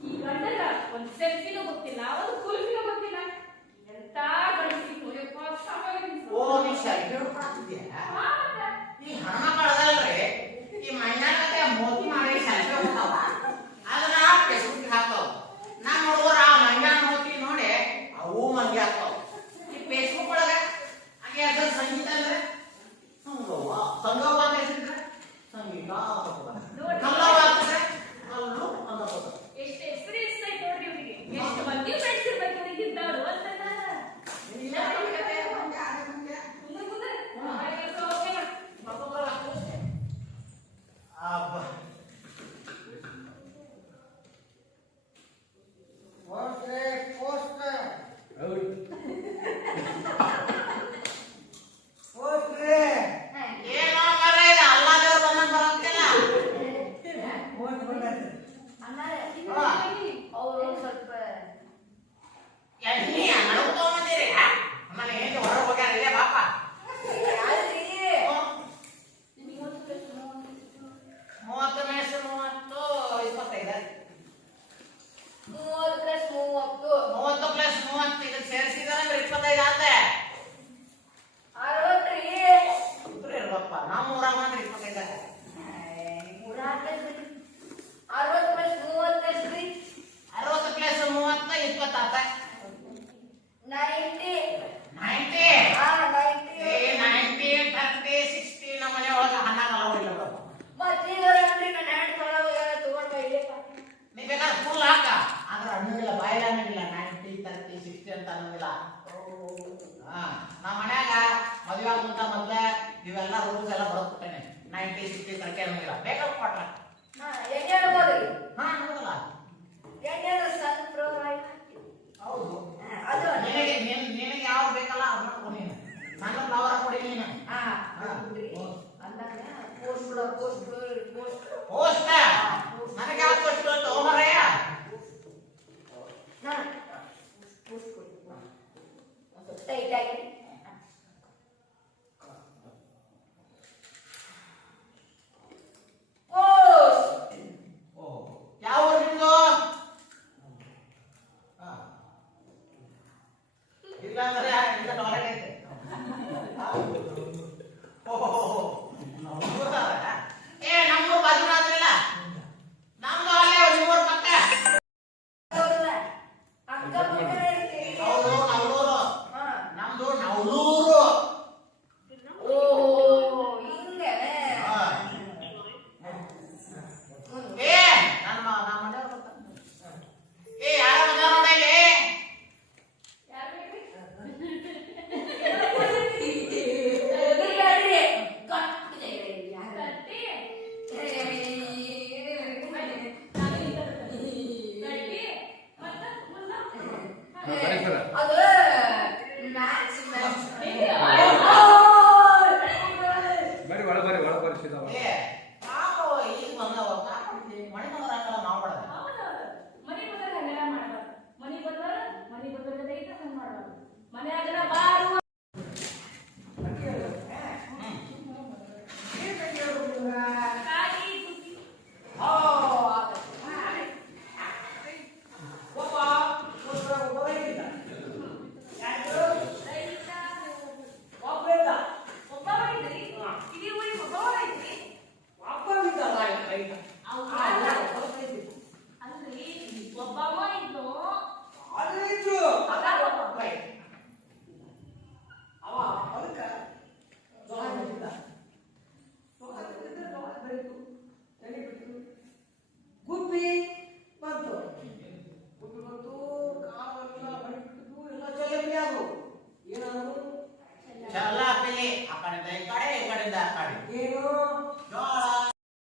ಈ ಗಂಡನ ಒಂದು ಸೆಲ್ಫಿನೂ ಗೊತ್ತಿಲ್ಲ, ಒಂದು ಕುಲ್ಫಿನೂ ಗೊತ್ತಿಲ್ಲ. ಎಂತ ಗಂಡಸಿತ್ತು ಯಪ್ಪ, ಸಾಕಾಗಿದೆ. ಓ ನೀ ಸೆಲ್ಫಿ ಹಿಡ್ಕೊಳತ್ತಿದ್ಯಾ? ಈ ಹೆಣ್ಮಕ್ಳದಲ್ರಿ ಈ ಮಣ್ಣಾಗತ್ತೆ ಮೋತಿ ಮಾಡಿ ಸೆಲ್ಫಿ ಹೋಗ್ತಾವ. ಅದನ್ನ ಫೇಸ್ಬುಕ್ ಹಾಕ್ತಾವ. ನಮ್ಮ ಹುಡುಗರು ಆ ಮಂಡ್ಯಾನ ಮೋತಿ ನೋಡಿ ಅವು ಮಂದಿ ಹಾಕ್ತಾವ. ಈ ಫೇಸ್ಬುಕ್ ಒಳಗ ಹಾಗೆ ಅದ್ರ ಸಂಗೀತ ಅಂದ್ರೆ ಸಂಗವ್ವ ಸಂಗವ್ವ ಅಂತ ಹೆಸರಿದ್ರೆ ಸಂಗೀತ ಕಲ್ಲವ್ವ ಅಂತಂದ್ರೆ ಕಲ್ಲು ಅನ್ನೋದು. ಎಷ್ಟು ಎಕ್ಸ್ಪೀರಿಯನ್ಸ್ ಐತೆ ನೋಡ್ರಿ ಇವ್ರಿಗೆ. ಎಷ್ಟು ಮಂದಿ ಫ್ರೆಂಡ್ಸ್ ಇರ್ಬೇಕು ಇವ್ರಿಗೆ ಇದ್ದಾಳು ಅಂತ ಏನೋ ಮಾರ್ರೆ ಇದು ಅಲ್ಲಾದವ್ರು ಬಂದಂಗ್ ಬರಂಗಿಲ್ಲ. ಅವರು ಸ್ವಲ್ಪ ಎಣ್ಣೆ ನನಗೂ ತಗೊಂಬಂದಿರಿ. ಆಮೇಲೆ ಏನು ಹೊರಗೆ ಹೋಗ್ಯಾರ ಇಲ್ಲೇ ಬಾಪ. ಯಾರ್ರೀ? 30 ಮೆಣಸು 30 25 30 30 ಪ್ಲಸ್ 30 ಇದು ಸೇರಿಸಿದ್ರೆ 25 ಆತೆ. 60 ರೀ. ಉತ್ತರ ಇರ್ಬೇಕಪ್ಪ. ನಮ್ಮ ಊರಾಗ ಮಾತ್ರ 25 ಆತೆ. 60 ಪ್ಲಸ್ 30 ಎಷ್ಟು ರೀ? 60 ಪ್ಲಸ್ 30 20 ಆತ. 90. 90 ಹಾ 90. ಏ 90 30 60 ನಮ್ಮ ಮನೆ ಒಳಗೆ 12 ಅಲವಡಿಲ್ಲ ಬಿಡಪ್ಪ. ಮತ್ತೀಗಲ್ರಿ ನನ್ನ ಹ್ಯಾಂಡ್ ತಗೊಂಡ ಇಲ್ಲಪ್ಪ. ನೀ ಬೇಕಾದ್ರೆ ಫುಲ್ ಹಾಕ. ಆದ್ರೆ ಅನ್ನಂಗಿಲ್ಲ ಬಾಯಿಲ ಅನ್ನಂಗಿಲ್ಲ 90 30 60 ಅಂತ ಅನ್ನಂಗಿಲ್ಲ. ನಮ್ಮ ಮನ್ಯಾಗ ಮದುವೆ ಆಗುಂತ ಮೊದ್ಲೇ ಇವೆಲ್ಲ ರೂಲ್ಸ್ ಎಲ್ಲ ಬರೋದ್ಬಿಟ್ಟೇನೆ. 90 60 30 ಅನ್ನಂಗಿಲ್ಲ. ಬೇಕಾದ್ರೆ ಕೊಟ್ರ ಎಣ್ಣೆ ಅನ್ಬೋದ್ರಿ. ಅನ್ನೋದಿಲ್ಲ. ಎಣ್ಣೆ ಸನ್ಫ್ಲವರ್ ಆಯಿಲ್. ಹೌದು. ಅದು ನಿನಗೆ ಯಾವ್ದು ಬೇಕಲ್ಲ ಅದನ್ನ ಕೊಡಿ ನೀನು. ನನ್ನ ಫ್ಲವರ್ ಕೊಡಿ ನೀನು. ಹಾ ಹೌದ್ರಿ. ಅಂದಾಗ ಪೋಸ್ಟ್ ಹೋಷ್ಟ ನನಗೆ ಯಾವ ಪೋಸ್ಟ್ ತಗೊಂಬರಯ್ಯ. ಪೋಸ್ಟ್ ಕೊಡಿ. ಟೈಟ್ ಆಗಿ ಪೋಸ್ಟ್. ಯಾವ ಊರು ನಿಮ್ದು? ಇಲ್ಲ ಅಂದ್ರೆ ಈಗ ಡಾಲರ್ ಐತೆ. ಏ ನಮ್ಮೂರು ಬಾಜು ಆದ್ರಿಲ್ಲ. ನಮ್ದು ಅಲ್ಲೇ ನಿಮ್ಮೂರು ಪಕ್ಕ. ಅಕ್ಕ ಮಗನೇ ಇರ್ತೀರಿ. ಹೌದು ನವಲೂರು. ಹಾ. ನಮ್ದು ನವಲೂರು. ಓ ಹಿಂಗೆ. ಹಾ. ಏ ನಮ್ಮ ಮನೆಯವ್ರು ಬರ್ತಾರೆ. ಏ ಯಾರ ಮನೆ ನೋಡ ಇಲ್ಲಿ? ಅದು ಮ್ಯಾಚ್ ಬರ್ರಿ ಒಳ ಬರ್ರಿ ಒಳ ಬರ್ರಿ ಸೀದಾ ಒಳ. ಏ ಪಾಪ ಈಗ ಬಂದವ ಮನೆ ಬಂದ್ರ ಹಾಕಲ್ಲ ನಾವು ಬಡದ. ಮನೆ ಬಂದಾಗ ಹಂಗೆಲ್ಲ ಮಾಡಬಾರ್ದು. ಮನೆ ಬಂದವರದೈತೆ ಹಂಗೆ ಮಾಡಬಾರ್ದು. ಮನ್ಯಾಗನ ಬಾರು ಕಾಯಿ ತುಟಿ. ಒಬ್ಬ ಏನಾದ್ರು ಚಲ್ಲ ಪಿಲಿ ಆ ಕಡೆಯಿಂದ ಈ ಕಡೆ ಈ ಕಡೆಯಿಂದ ಆ ಕಡೆ ಏನು ಜೋರ